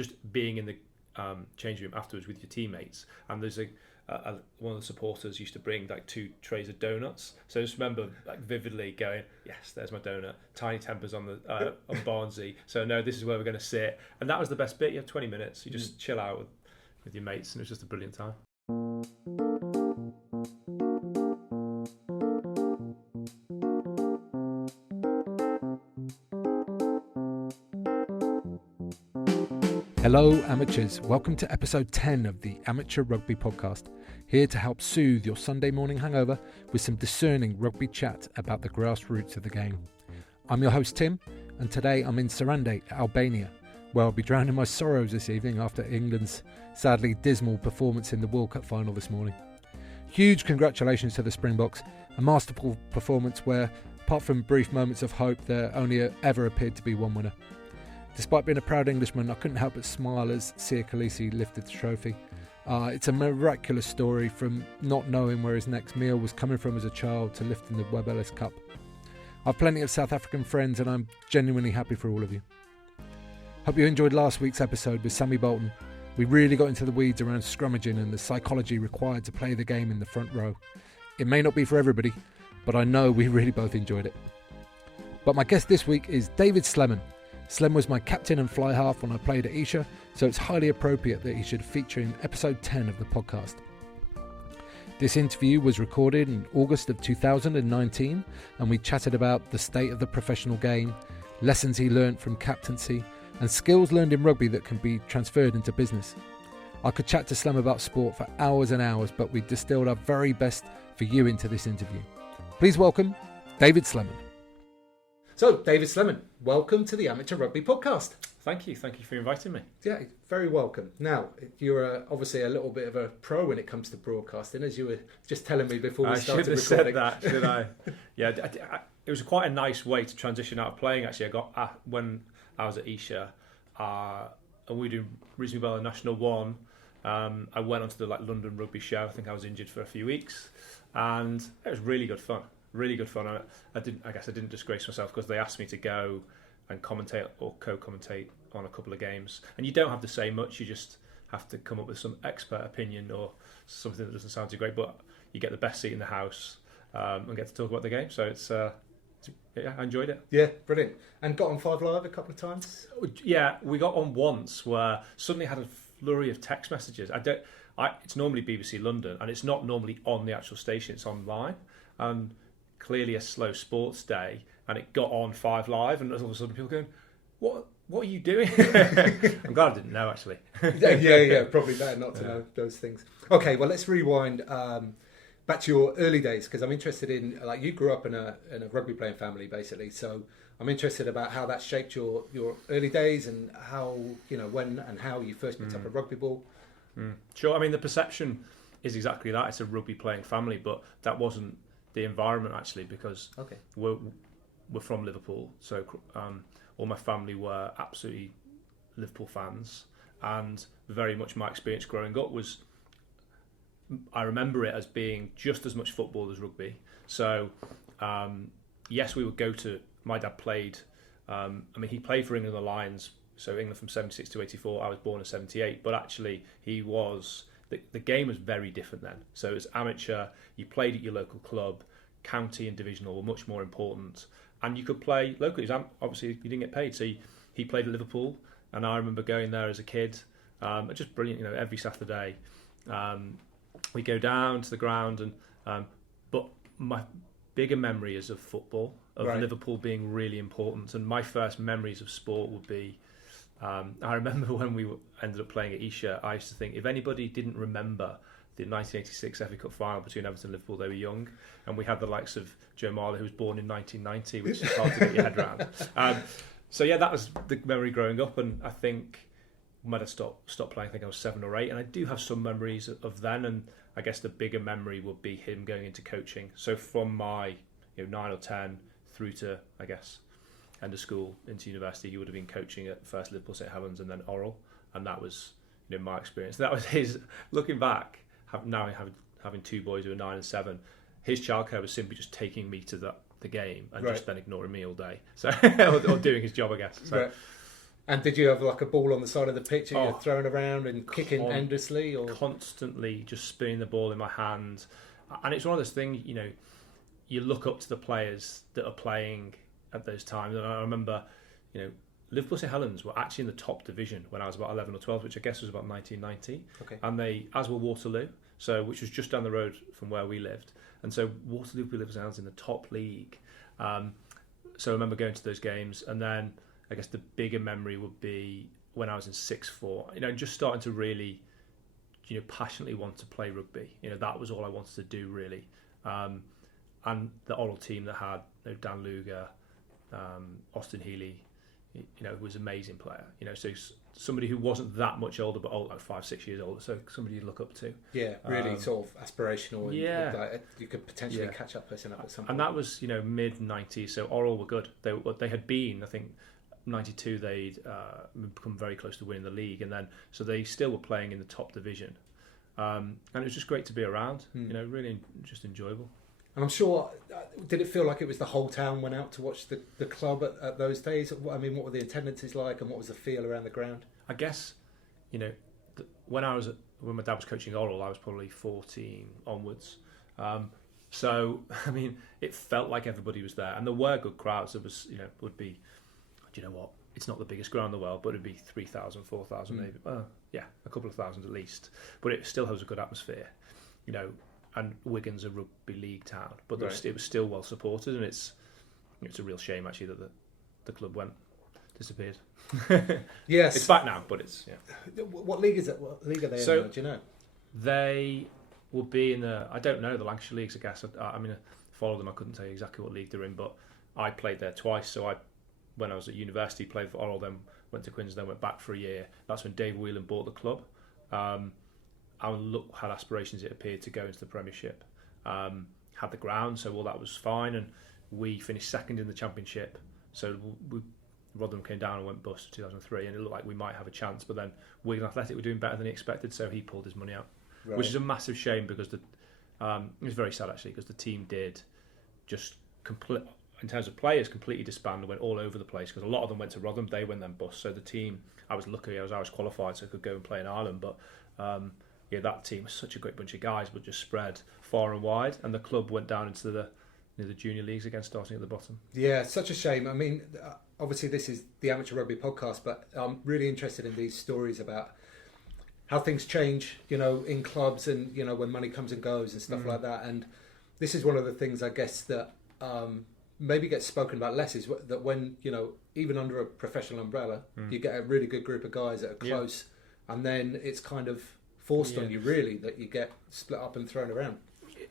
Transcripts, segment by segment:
just being in the changing room afterwards with your teammates. And there's one of the supporters used to bring like 2 trays of donuts. So I just remember like vividly going, yes, there's my donut. Tiny tempers on the on Barnsley. So no, this is where we're going to sit. And that was the best bit. You have 20 minutes. You just chill out with your mates, and it was just a brilliant time. Hello amateurs, welcome to episode 10 of the Amateur Rugby Podcast, here to help soothe your Sunday morning hangover with some discerning rugby chat about the grassroots of the game. I'm your host Tim, and today I'm in Sarande, Albania, where I'll be drowning my sorrows this evening after England's sadly dismal performance in the World Cup final this morning. Huge congratulations to the Springboks, a masterful performance where, apart from brief moments of hope, there only ever appeared to be one winner. Despite being a proud Englishman, I couldn't help but smile as Sia Khaleesi lifted the trophy. It's a miraculous story, from not knowing where his next meal was coming from as a child to lifting the Webb Ellis Cup. I've plenty of South African friends and I'm genuinely happy for all of you. Hope you enjoyed last week's episode with Sammy Bolton. We really got into the weeds around scrummaging and the psychology required to play the game in the front row. It may not be for everybody, but I know we really both enjoyed it. But my guest this week is David Slemen. Slem was my captain and fly half when I played at Esher, so it's highly appropriate that he should feature in episode 10 of the podcast. This interview was recorded in August of 2019, and we chatted about the state of the professional game, lessons he learnt from captaincy, and skills learned in rugby that can be transferred into business. I could chat to Slem about sport for hours and hours, but we distilled our very best for you into this interview. Please welcome David Slemen. So, David Slemen, welcome to the Amateur Rugby Podcast. Thank you for inviting me. Yeah, very welcome. Now, you're obviously a little bit of a pro when it comes to broadcasting, as you were just telling me before we started recording. I should have said that, should I? Yeah, it was quite a nice way to transition out of playing, actually. I got when I was at Esher, and we were doing reasonably well in National 1. I went onto the London Rugby show. I think I was injured for a few weeks, and it was really good fun. Really good fun. I guess I didn't disgrace myself because they asked me to go and commentate or co-commentate on a couple of games. And you don't have to say much. You just have to come up with some expert opinion or something that doesn't sound too great. But you get the best seat in the house and get to talk about the game. So yeah, I enjoyed it. Yeah, brilliant. And got on 5 Live a couple of times? Yeah, we got on once where suddenly had a flurry of text messages. It's normally BBC London, and it's not normally on the actual station. It's online. Clearly a slow sports day, and it got on 5 Live, and all of a sudden people going, what are you doing? I'm glad I didn't know, actually. yeah, probably better not to know those things. Okay, well, let's rewind back to your early days, because I'm interested in, you grew up in a rugby playing family, basically, so I'm interested about how that shaped your early days and how, when and how you first picked up a rugby ball. Sure, I mean, the perception is exactly that. It's a rugby playing family, but that wasn't the environment, actually, because we're from Liverpool, so all my family were absolutely Liverpool fans, and very much my experience growing up was, I remember it as being just as much football as rugby. So yes, we would go to, my dad played, he played for England the Lions, so England from 76 to 84, I was born in 78, but actually he was, the game was very different then. So as amateur, you played at your local club, county and divisional were much more important, and you could play locally. Obviously, you didn't get paid, so he played at Liverpool, and I remember going there as a kid. Just brilliant, every Saturday. We go down to the ground, and but my bigger memory is of football, of Liverpool being really important, and my first memories of sport would be. I remember when we ended up playing at Esher, I used to think if anybody didn't remember the 1986 FA Cup final between Everton and Liverpool, they were young, and we had the likes of Joe Marler, who was born in 1990, which is hard to get your head around. So yeah, that was the memory growing up, and I think when I stopped playing, I think I was 7 or 8, and I do have some memories of then, and I guess the bigger memory would be him going into coaching. So from my 9 or 10 through to, I guess, end of school into university, he would have been coaching at first Liverpool, St Helens, and then Oral, and that was my experience. That was his. Looking back, having 2 boys who are 9 and 7, his childcare was simply just taking me to the game and just then ignoring me all day. So or doing his job, I guess. So And did you have like a ball on the side of the pitch and you're throwing around and kicking endlessly? Or constantly just spinning the ball in my hand. And it's one of those things, you know, you look up to the players that are playing at those times. And I remember, you know, Liverpool St Helens were actually in the top division when I was about 11 or 12, which I guess was about 1990. Okay. And they, as were Waterloo, so which was just down the road from where we lived. And so Waterloo, Liverpool St Helens in the top league. So I remember going to those games. And then I guess the bigger memory would be when I was in 6-4, you know, just starting to really, you know, passionately want to play rugby. You know, that was all I wanted to do really. And the Oral team that had, you know, Dan Luger, Austin Healy, you know, who was an amazing player. You know, so somebody who wasn't that much older, but like 5-6 years older. So somebody you'd look up to. Yeah, really sort of aspirational. And yeah, like, you could potentially catch up person up at some point. And that was, you know, mid '90s. So Oral were good. They had been, I think, '92 they'd become very close to winning the league, and then so they still were playing in the top division. And it was just great to be around. You know, really just enjoyable. And I'm sure, did it feel like it was the whole town went out to watch the club at those days? I mean, what were the attendances like, and what was the feel around the ground? I guess, you know, when my dad was coaching Oral, I was probably 14 onwards. So I mean, it felt like everybody was there, and there were good crowds. There was, you know, would be, do you know what? It's not the biggest ground in the world, but it'd be 3,000, 4,000 maybe. Yeah, a couple of thousand at least. But it still has a good atmosphere, you know. And Wigan's a rugby league town, but it was still well supported, and it's a real shame actually that the club disappeared. Yes, it's back now, but it's What league is it? What league are they in? Do you know? They will be in I don't know, the Lancashire leagues, I guess. I mean, I follow them. I couldn't tell you exactly what league they're in, but I played there twice. So when I was at university, played for Oral, then went to Quins, then went back for a year. That's when Dave Whelan bought the club. Had aspirations, it appeared, to go into the Premiership. Had the ground, so all that was fine, and we finished second in the Championship. So Rotherham came down and went bust in 2003, and it looked like we might have a chance. But then Wigan Athletic were doing better than he expected, so he pulled his money out, which is a massive shame because it was very sad actually, because the team did just in terms of players, completely disband and went all over the place, because a lot of them went to Rotherham, they went then bust. So the team, I was lucky, I was Irish qualified, so I could go and play in Ireland, but that team was such a great bunch of guys, but just spread far and wide, and the club went down into the junior leagues again, starting at the bottom. Yeah, such a shame. I mean, obviously this is the Amateur Rugby podcast, but I'm really interested in these stories about how things change, you know, in clubs, and, you know, when money comes and goes and stuff like that. And this is one of the things, I guess, that maybe gets spoken about less, is that when, you know, even under a professional umbrella, you get a really good group of guys that are close, and then it's kind of forced on you, really, that you get split up and thrown around.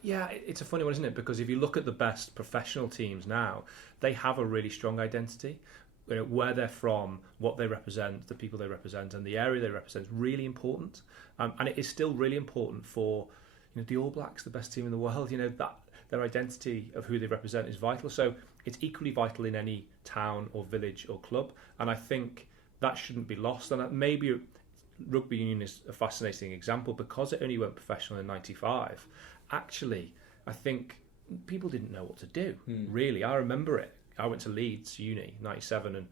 Yeah, it's a funny one, isn't it? Because if you look at the best professional teams now, they have a really strong identity. You know, where they're from, what they represent, the people they represent, and the area they represent is really important. And it is still really important for, you know, the All Blacks, the best team in the world. You know, that their identity of who they represent is vital. So it's equally vital in any town or village or club. And I think that shouldn't be lost. And maybe rugby union is a fascinating example because it only went professional in '95. Actually, I think people didn't know what to do, really. I remember it. I went to Leeds Uni, '97, and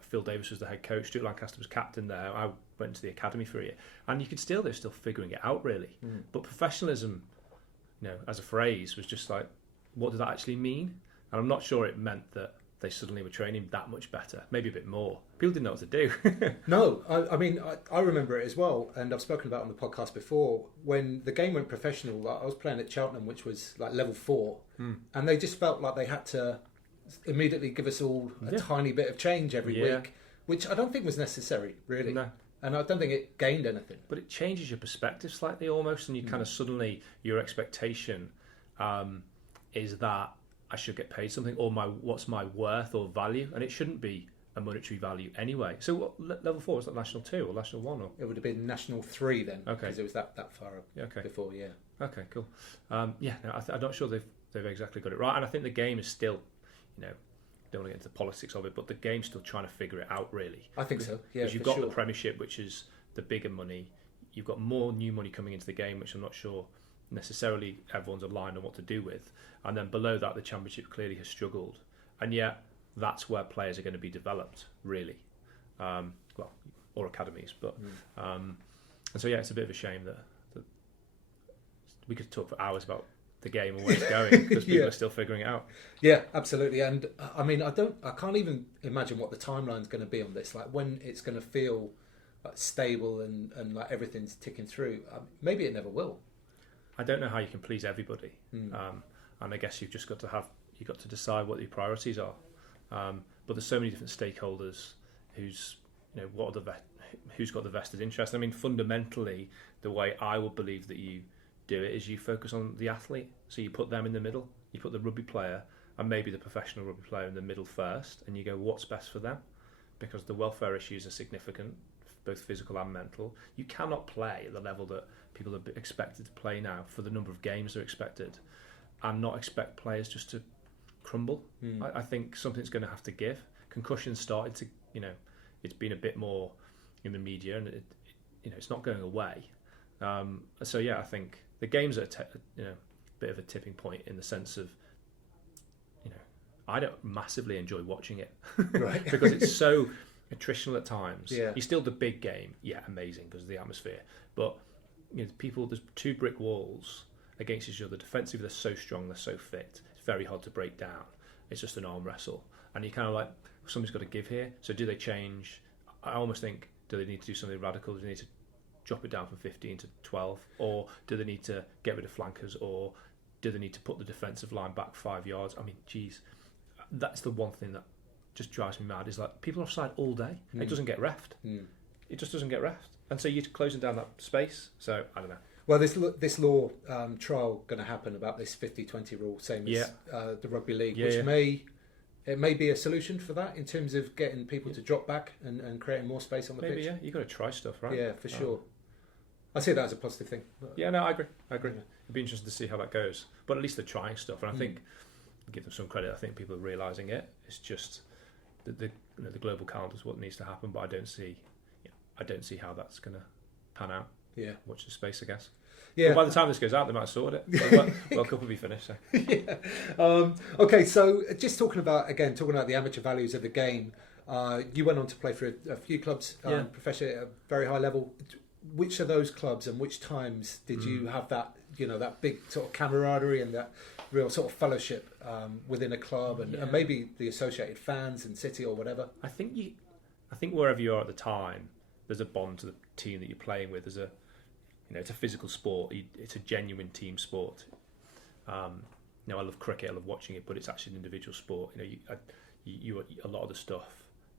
Phil Davis was the head coach, Stuart Lancaster was captain there. I went to the academy for a year. And they're still figuring it out, really. But professionalism, you know, as a phrase, was just like, what did that actually mean? And I'm not sure it meant that they suddenly were training that much better, maybe a bit more. People didn't know what to do. No, I mean, I remember it as well, and I've spoken about it on the podcast before. When the game went professional, I was playing at Cheltenham, which was like level 4, and they just felt like they had to immediately give us all a tiny bit of change every week, which I don't think was necessary, really. No. And I don't think it gained anything. But it changes your perspective slightly almost, and you kind of suddenly, your expectation is that I should get paid something, or what's my worth or value, and it shouldn't be a monetary value anyway. So what, level 4, was that National 2 or National 1? Or? It would have been National 3 then, because it was that far before, Okay, cool. I'm not sure they've exactly got it right, and I think the game is still, you know, don't want to get into the politics of it, but the game's still trying to figure it out, really. I think so, yeah. Because you've got the Premiership, which is the bigger money. You've got more new money coming into the game, which I'm not sure necessarily everyone's aligned on what to do with. And then below that, the Championship clearly has struggled. And yet, that's where players are going to be developed, really. or academies. But and so it's a bit of a shame that we could talk for hours about the game and where it's going because people are still figuring it out. Yeah, absolutely. And I mean, I can't even imagine what the timeline's going to be on this. Like when it's going to feel like stable and like everything's ticking through. Maybe it never will. I don't know how you can please everybody, and I guess you've got to decide what your priorities are. But there's so many different stakeholders who's got the vested interest. I mean, fundamentally, the way I would believe that you do it is you focus on the athlete. So you put them in the middle. You put the rugby player and maybe the professional rugby player in the middle first, and you go, what's best for them? Because the welfare issues are significant, both physical and mental. You cannot play at the level that people are expected to play now for the number of games they're expected, and not expect players just to crumble. I think something's going to have to give. Concussions started to, it's been a bit more in the media, and it's not going away. So I think the game's at a bit of a tipping point in the sense of, I don't massively enjoy watching it right. because it's so attritional at times. Yeah. You still the big game, amazing because of the atmosphere, but people, there's two brick walls against each other. Defensively, they're so strong, they're so fit. It's very hard to break down. It's just an arm wrestle, and you kind of like, somebody's got to give here. So do they change? I almost think, do they need to do something radical? Do they need to drop it down from 15 to 12, or do they need to get rid of flankers, or do they need to put the defensive line back 5 yards? I mean, geez, that's the one thing that just drives me mad, is like people are offside all day. It doesn't get refed. It just doesn't get refed, and so you're closing down that space. So I don't know. Well, this law trial going to happen about this 50-20 rule, same as the Rugby League, which may be a solution for that in terms of getting people to drop back and creating more space on the pitch. You've got to try stuff, right? Yeah, for sure. I see that as a positive thing. Yeah, no, I agree. It'd be interesting to see how that goes. But at least they're trying stuff, and I think, give them some credit, I think people are realising it. It's just the global calendar is what needs to happen, but I don't see how that's going to pan out. Yeah. Watch the space, I guess. Yeah. Well, by the time this goes out, they might have sorted it. World Cup will be finished. So. Yeah. Okay, so just talking about the amateur values of the game, you went on to play for a few clubs professionally at a very high level. Which of those clubs and which times did you have that, that big sort of camaraderie and that real sort of fellowship within a club and maybe the associated fans and city or whatever? I think wherever you are at the time, there's a bond to the team that you're playing with. There's it's a physical sport. It's a genuine team sport. I love cricket. I love watching it, but it's actually an individual sport. You a lot of the stuff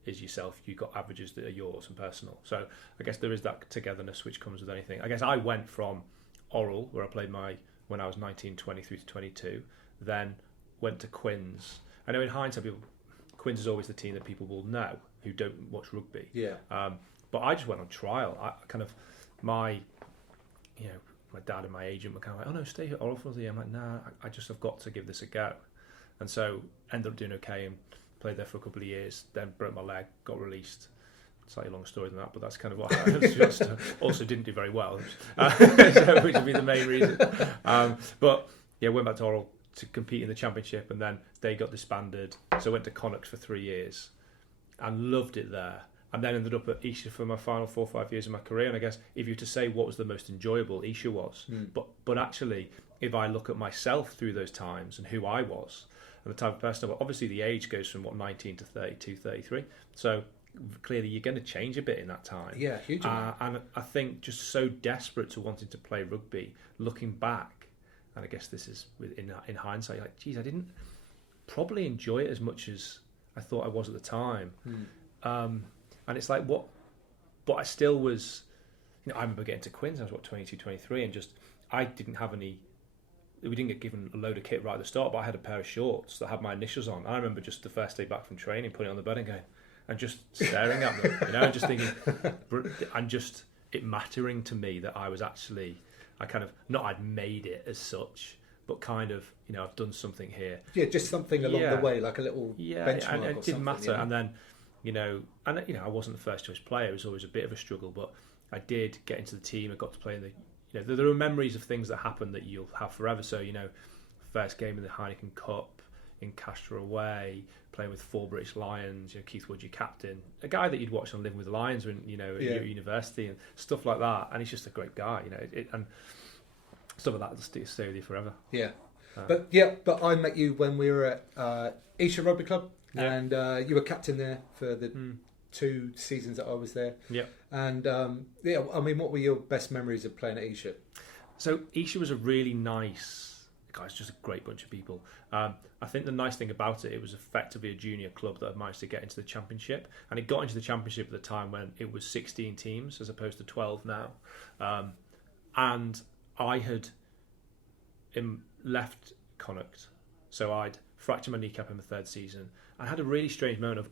is yourself. You've got averages that are yours and personal. So I guess there is that togetherness which comes with anything. I guess I went from Oral, where I played when I was 19, 20 through to 22, then went to Quins. I know in hindsight, Quins is always the team that people will know who don't watch rugby. Yeah. But I just went on trial. My dad and my agent were kind of like, oh no, stay here at Oral for the year. I'm like, nah, I've got to give this a go. And so ended up doing okay and played there for a couple of years, then broke my leg, got released. Slightly long story than that, but that's kind of what happened. Also didn't do very well, which would be the main reason. Went back to Oral to compete in the championship, and then they got disbanded. So I went to Connacht for 3 years and loved it there. And then ended up at Esher for my final 4 or 5 years of my career. And I guess if you were to say what was the most enjoyable, Esher was. But actually, if I look at myself through those times and who I was and the type of person I was, obviously the age goes from 19 to 32, 33. So clearly you're going to change a bit in that time. Yeah, huge amount. And I think just so desperate to wanting to play rugby, looking back, and I guess this is in hindsight, you're like, geez, I didn't probably enjoy it as much as I thought I was at the time. And it's like, what? But I still was, I remember getting to Quins, I was 22, 23, and just, I didn't have any, we didn't get given a load of kit right at the start, but I had a pair of shorts that had my initials on. I remember just the first day back from training, putting it on the bed and going, and just staring at them, and just thinking, and just it mattering to me that I was actually, I'd made it as such, but kind of, I've done something here. Yeah, just something along the way, like a little benchmark and it didn't matter. Yeah. And then, I wasn't the first choice player. It was always a bit of a struggle, but I did get into the team. I got to play in the, there are memories of things that happened that you'll have forever. So, first game in the Heineken Cup, in Castro away, playing with 4 British Lions, Keith Wood, your captain, a guy that you'd watch on Living with the Lions when at university and stuff like that, and he's just a great guy, and stuff like that will stay with you forever. Yeah, but I met you when we were at Esher Rugby Club, and you were captain there for the 2 seasons that I was there. Yeah, and what were your best memories of playing at Esher? So Esher was a really nice. Guys, just a great bunch of people. I think the nice thing about it was effectively a junior club that had managed to get into the championship, and it got into the championship at the time when it was 16 teams as opposed to 12 now. And I had left Connacht, so I'd fractured my kneecap in the 3rd season. I had a really strange moment of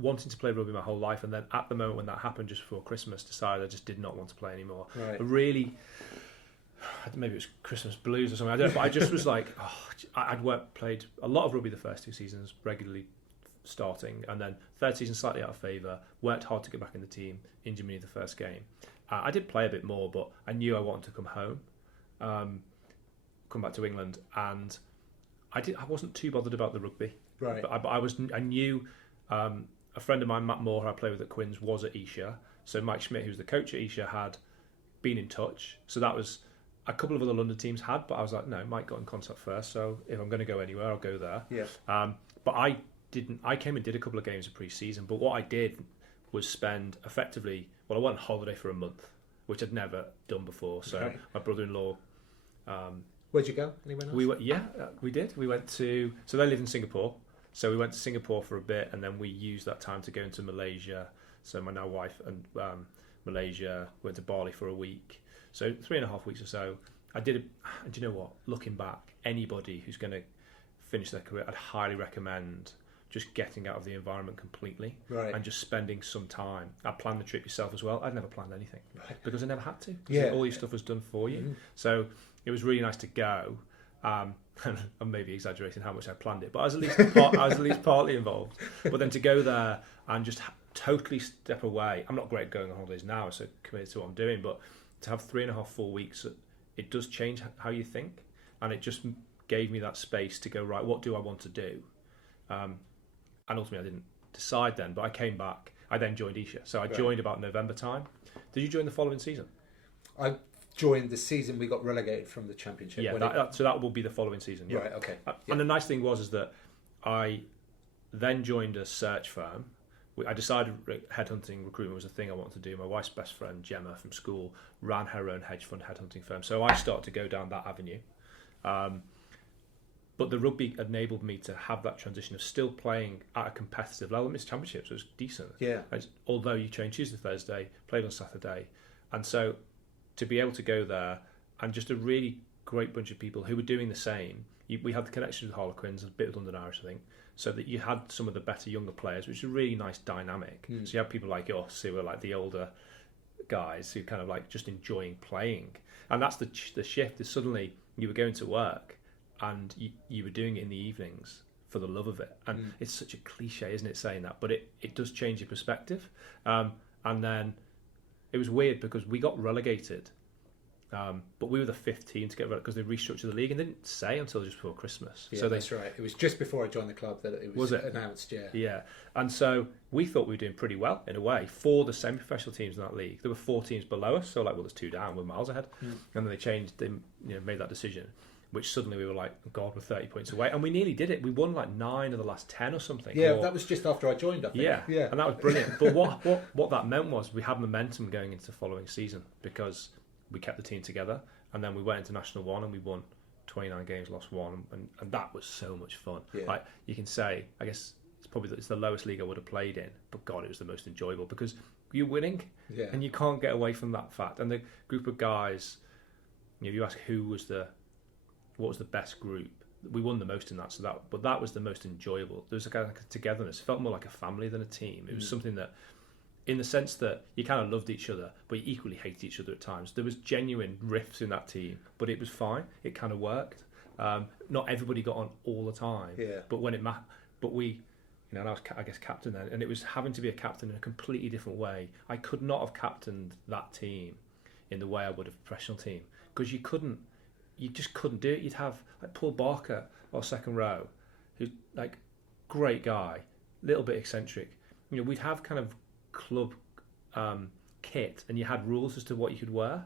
wanting to play rugby my whole life, and then at the moment when that happened just before Christmas, decided I just did not want to play anymore. Right. Maybe it was Christmas blues or something. I don't know, but I just was like, I'd played a lot of rugby the first 2 seasons, regularly starting, and then 3rd season slightly out of favour. Worked hard to get back in the team. Injured me the first game. I did play a bit more, but I knew I wanted to come home, come back to England, and I wasn't too bothered about the rugby. Right. But I knew a friend of mine, Matt Moore, who I played with at Quins, was at Esher. So Mike Schmidt, who's the coach at Esher, had been in touch. So that was. A couple of other London teams had, but I was like, no, Mike got in contact first, so if I'm going to go anywhere, I'll go there. Yeah. But I didn't. I came and did a couple of games of pre-season, but what I did was spend effectively. Well, I went on holiday for a month, which I'd never done before. So my brother-in-law. Where'd you go? Anywhere else? We did. We went to. So they live in Singapore, so we went to Singapore for a bit, and then we used that time to go into Malaysia. So my now wife and Malaysia went to Bali for a week. So 3.5 weeks or so, I did it. And do you know what? Looking back, anybody who's going to finish their career, I'd highly recommend just getting out of the environment completely and just spending some time. I planned the trip yourself as well. I'd never planned anything because I never had to. All your stuff was done for you. Mm-hmm. So it was really nice to go. I'm maybe exaggerating how much I planned it, but I was at least partly involved. But then to go there and just totally step away. I'm not great at going on holidays now, so committed to what I'm doing, but to have 3.5, 4 weeks, it does change how you think, and it just gave me that space to go, right, what do I want to do? And ultimately I didn't decide then, but I came back. I then joined Esher. So I joined about November time. Did you join the following season? I joined the season we got relegated from the championship. Yeah, so that will be the following season. Yeah. Right, okay. And the nice thing was that I then joined a search firm. I decided headhunting recruitment was a thing I wanted to do. My wife's best friend, Gemma, from school, ran her own hedge fund headhunting firm. So I started to go down that avenue. But the rugby enabled me to have that transition of still playing at a competitive level. Missed championships was decent. Yeah. Although you trained Tuesday, Thursday, played on Saturday. And so to be able to go there and just a really great bunch of people who were doing the same. We had the connection with Harlequins, a bit of London Irish, I think, so that you had some of the better younger players, which is a really nice dynamic. So you have people like us who are like the older guys who kind of like just enjoying playing. And that's the shift, is suddenly you were going to work and you were doing it in the evenings for the love of it. And it's such a cliche, isn't it, saying that? But it does change your perspective. And then it was weird because we got relegated. But we were the 5th team to get relegated because they restructured the league and didn't say until just before Christmas. Yeah, so that's right. It was just before I joined the club that it was announced. Yeah. And so we thought we were doing pretty well in a way for the semi-professional teams in that league. There were 4 teams below us, so there's 2 down, we're miles ahead. And then they changed, they made that decision, which suddenly we were like, oh God, we're 30 points away, and we nearly did it. We won like 9 of the last 10 or something. Yeah, that was just after I joined, I think. Yeah, and that was brilliant. But what that meant was we had momentum going into the following season because we kept the team together. And then we went into National 1 and we won 29 games, lost 1, and that was so much fun. Yeah. Like you can say, I guess it's the lowest league I would have played in, but God, it was the most enjoyable because you're winning, and you can't get away from that fact. And the group of guys, you ask what was the best group? We won the most in that, but that was the most enjoyable. There was a kind of togetherness. It felt more like a family than a team. It was something that, in the sense that you kind of loved each other, but you equally hated each other at times. There was genuine rifts in that team, but it was fine. It kind of worked. Not everybody got on all the time, but when it mattered, but we, I was, I guess, captain then, and it was having to be a captain in a completely different way. I could not have captained that team in the way I would have a professional team because you just couldn't do it. You'd have like Paul Barker, our second row, who's like great guy, little bit eccentric. You know, we'd have kind of club kit, and you had rules as to what you could wear,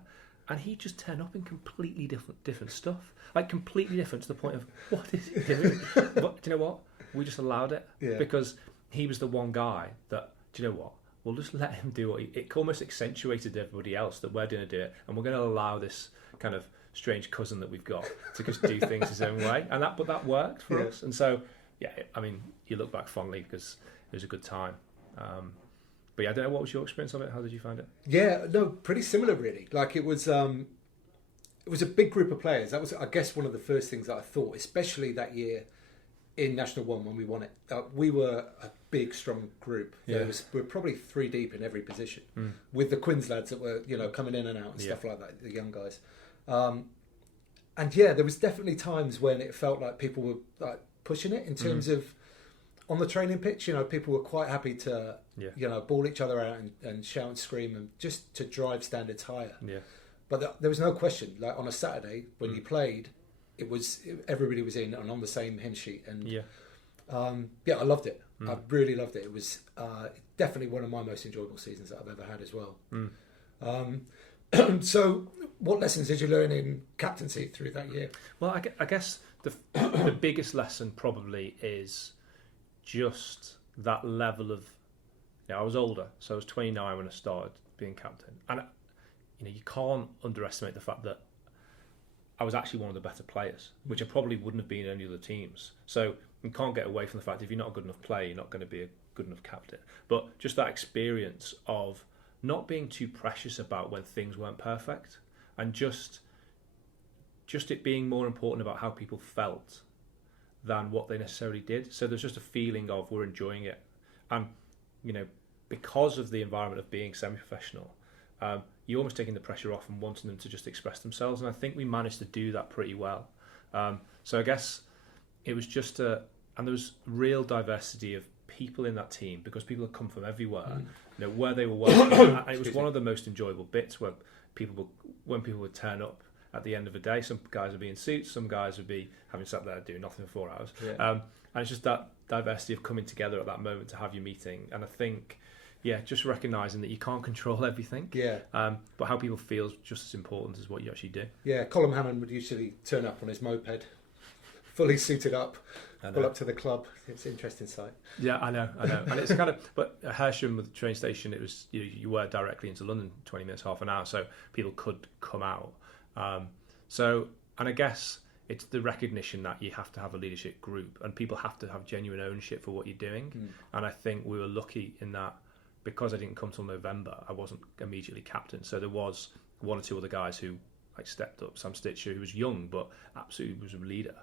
and he'd just turn up in completely different stuff, like completely different to the point of what is he doing? But do you know what? We just allowed it because he was the one guy that, do you know what? We'll just let him do what it almost accentuated everybody else that we're going to do it, and we're going to allow this kind of strange cousin that we've got to just do things his own way, and that worked for us. And so, I mean, you look back fondly because it was a good time. But I don't know, what was your experience of it? How did you find it? Yeah, no, pretty similar really. Like it was a big group of players. That was, I guess, one of the first things that I thought, especially that year in National 1 when we won it. We were a big, strong group. We were probably 3 deep in every position with the Quins lads that were, coming in and out and stuff like that, the young guys. And there was definitely times when it felt like people were like pushing it in terms of on the training pitch. People were quite happy to ball each other out and shout and scream and just to drive standards higher. But there was no question, like on a Saturday when you played, everybody was in and on the same hymn sheet, and I loved it. I really loved it. It was definitely one of my most enjoyable seasons that I've ever had as well. So what lessons did you learn in captaincy through that year? Well, I guess the biggest lesson probably is just that level of, I was older, so I was 29 when I started being captain, and you can't underestimate the fact that I was actually one of the better players, which I probably wouldn't have been in any other teams. So you can't get away from the fact if you're not a good enough player, you're not going to be a good enough captain. But just that experience of not being too precious about when things weren't perfect, and just it being more important about how people felt than what they necessarily did. So there's just a feeling of we're enjoying it, and because of the environment of being semi-professional, you're almost taking the pressure off and wanting them to just express themselves, and I think we managed to do that pretty well. So I guess it was just and there was real diversity of people in that team because people had come from everywhere. Where they were working, and it was one of the most enjoyable bits where people would turn up at the end of the day. Some guys would be in suits, some guys would be having sat there doing nothing for 4 hours. And it's just that diversity of coming together at that moment to have your meeting. And I think, just recognising that you can't control everything. But how people feel is just as important as what you actually do. Colin Hammond would usually turn up on his moped, fully suited up, pull up to the club. It's an interesting sight. Yeah, I know. And it's kind of, but at Hersham with the train station, it was you were directly into London, 20 minutes, half an hour, so people could come out. And I guess it's the recognition that you have to have a leadership group and people have to have genuine ownership for what you're doing. And I think we were lucky in that because I didn't come till November, I wasn't immediately captain. So there was 1 or 2 other guys who stepped up. Sam Stitcher, who was young but absolutely was a leader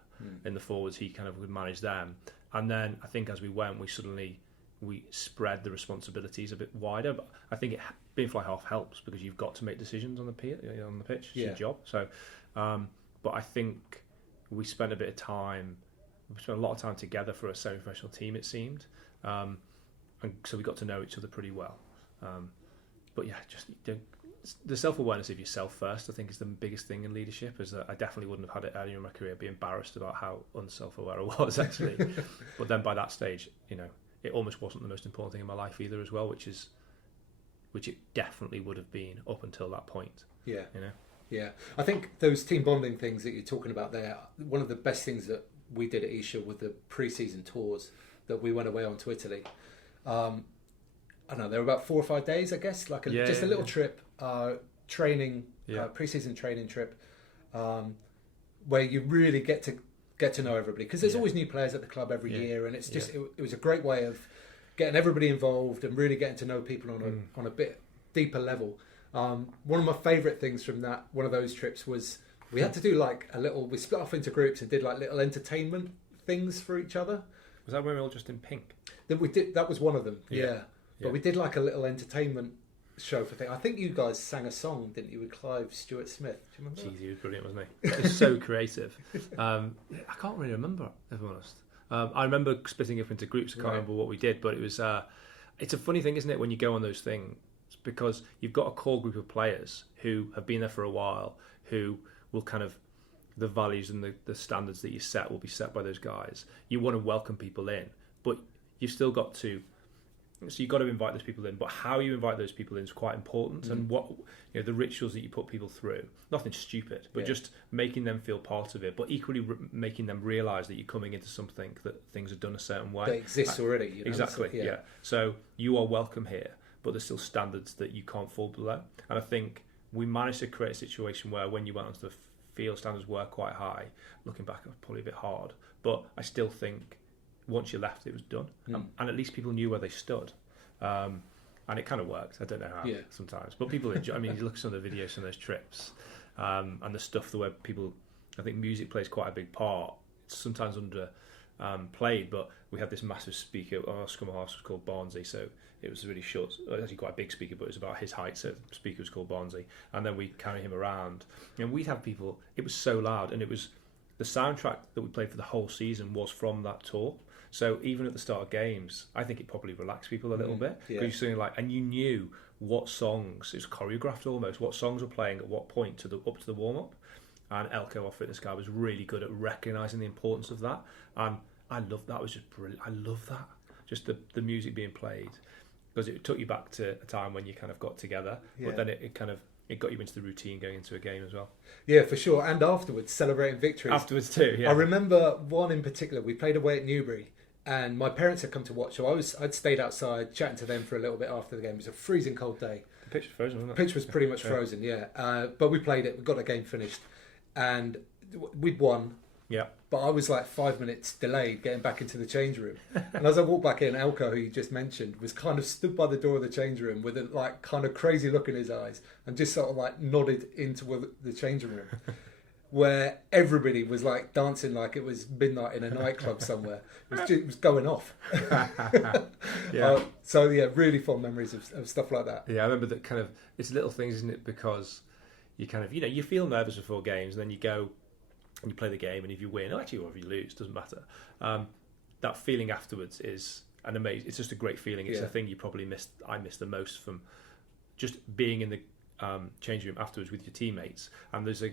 in the forwards. He kind of would manage them. And then I think as we went, we spread the responsibilities a bit wider. But I think being fly half helps because you've got to make decisions on the pitch. It's your job. So, but I think we spent a lot of time together for a semi-professional team, it seemed. And so we got to know each other pretty well. But just the self-awareness of yourself first, I think, is the biggest thing in leadership. Is that I definitely wouldn't have had it earlier in my career, be embarrassed about how unself-aware I was actually. But then by that stage, it almost wasn't the most important thing in my life either as well, which it definitely would have been up until that point. I think those team bonding things that you're talking about there, one of the best things that we did at Esher with the pre-season tours that we went away on to Italy. I don't know, there were about 4 or 5 days, I guess, like a little trip, training, pre-season training trip, where you really get to know everybody, because there's always new players at the club every year, and it's just it was a great way of getting everybody involved and really getting to know people on a bit deeper level. One of my favourite things from one of those trips was we had to do we split off into groups and did like little entertainment things for each other. Was that when we were all just in pink? That was one of them. But we did like a little entertainment show for things. I think you guys sang a song, didn't you, with Clive Stewart Smith? Do you remember that? Jeez, he was brilliant, wasn't he? He was so creative. I can't really remember, if I'm honest. I remember splitting up into groups. I can't remember what we did, but it was. It's a funny thing, isn't it, when you go on those things, because you've got a core group of players who have been there for a while, who will kind of the values and the standards that you set will be set by those guys. You want to welcome people in, but you've still got to. So you've got to invite those people in, but how you invite those people in is quite important. And what the rituals that you put people through, nothing stupid, but just making them feel part of it, but equally making them realise that you're coming into something that things are done a certain way. That exists already. You know? Exactly. So, yeah. So you are welcome here, but there's still standards that you can't fall below. And I think we managed to create a situation where when you went onto the field, standards were quite high. Looking back, it was probably a bit hard, but I still think once you left, it was done, and at least people knew where they stood, and it kind of worked. I don't know how sometimes, but people enjoy. I mean, you look at some of the videos from those trips, and the stuff where people, I think music plays quite a big part. It's sometimes under played, but we had this massive speaker. Our scrum half was called Barnsley, so it was really short. Actually, quite a big speaker, but it was about his height. So the speaker was called Barnsley, and then we carry him around, and we'd have people. It was so loud, and it was the soundtrack that we played for the whole season was from that tour. So even at the start of games, I think it probably relaxed people a little bit, because you're sitting like, and you knew what songs, it was choreographed almost, what songs were playing at what point up to the warm up. And Elko, our fitness guy, was really good at recognising the importance of that. And I love that. Was just brilliant. I love that. Just the music being played, because it took you back to a time when you kind of got together, but then it got you into the routine going into a game as well. Yeah, for sure. And afterwards, celebrating victories. Afterwards too, yeah. I remember one in particular. We played away at Newbury, and my parents had come to watch, so I'd stayed outside chatting to them for a little bit after the game. It was a freezing cold day. The pitch was frozen, wasn't it? The pitch was pretty much frozen, yeah. But we played it. We got the game finished, and we'd won. Yeah. But I was like 5 minutes delayed getting back into the change room. And as I walked back in, Elko, who you just mentioned, was kind of stood by the door of the change room with a like kind of crazy look in his eyes and just sort of like nodded into the changing room, where everybody was like dancing like it was midnight in a nightclub somewhere. It was going off. So yeah, really fond memories of stuff like that. Yeah, I remember that kind of, it's little things, isn't it? Because you kind of, you feel nervous before games, and then you go and you play the game, and if you win, or if you lose, doesn't matter. That feeling afterwards is an amazing. It's just a great feeling. It's a thing you probably missed. I missed the most from just being in the changing room afterwards with your teammates. And there's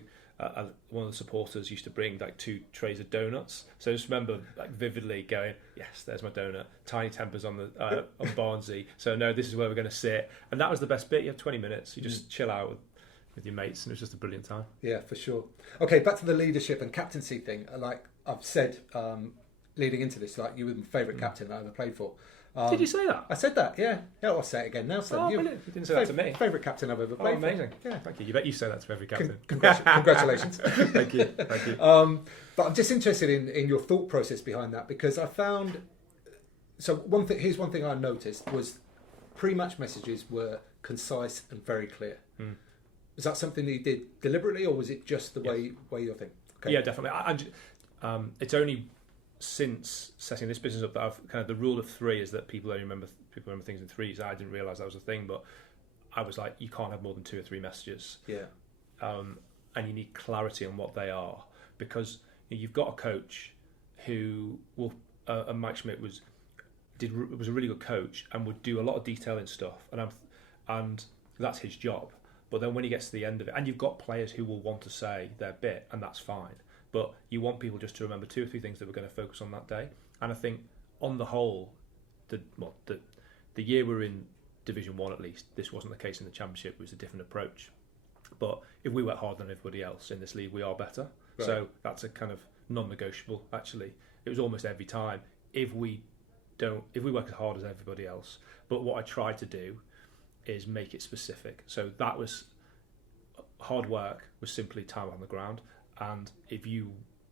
one of the supporters used to bring like 2 trays of donuts. So I just remember like vividly going, yes, there's my donut. Tiny tempers on the on Barnsley. So no, this is where we're going to sit. And that was the best bit. You have 20 minutes. You just chill out with your mates, and it was just a brilliant time. Yeah, for sure. Okay, back to the leadership and captaincy thing. Like I've said, leading into this, like you were my favourite captain I ever played for. Did you say that? I said that, yeah. Yeah, I'll say it again now. So you didn't say that to me. Favourite captain I've ever played. Oh, amazing. For. Yeah, thank you. You bet you say that to every captain. Congratulations. Thank you. But I'm just interested in your thought process behind that, because I found, so here's one thing I noticed was pre-match messages were concise and very clear. Was that something that you did deliberately, or was it just the way you're thinking? Okay. Yeah, definitely. It's only since setting this business up that I've kind of, the rule of 3 is that people remember things in 3s. I didn't realise that was a thing, but I was like, you can't have more than 2 or 3 messages. Yeah. And you need clarity on what they are, because you've got a coach who will, and Mike Schmidt was a really good coach and would do a lot of detailing stuff, and that's his job. But then when he gets to the end of it, and you've got players who will want to say their bit, and that's fine. But you want people just to remember 2 or 3 things that we're going to focus on that day. And I think, on the whole, the year we're in Division 1 at least, this wasn't the case in the Championship, it was a different approach. But if we work harder than everybody else in this league, we are better. Right. So that's a kind of non-negotiable, actually. It was almost every time. If we work as hard as everybody else. But what I tried to do is make it specific. So that was hard work, was simply time on the ground, and if you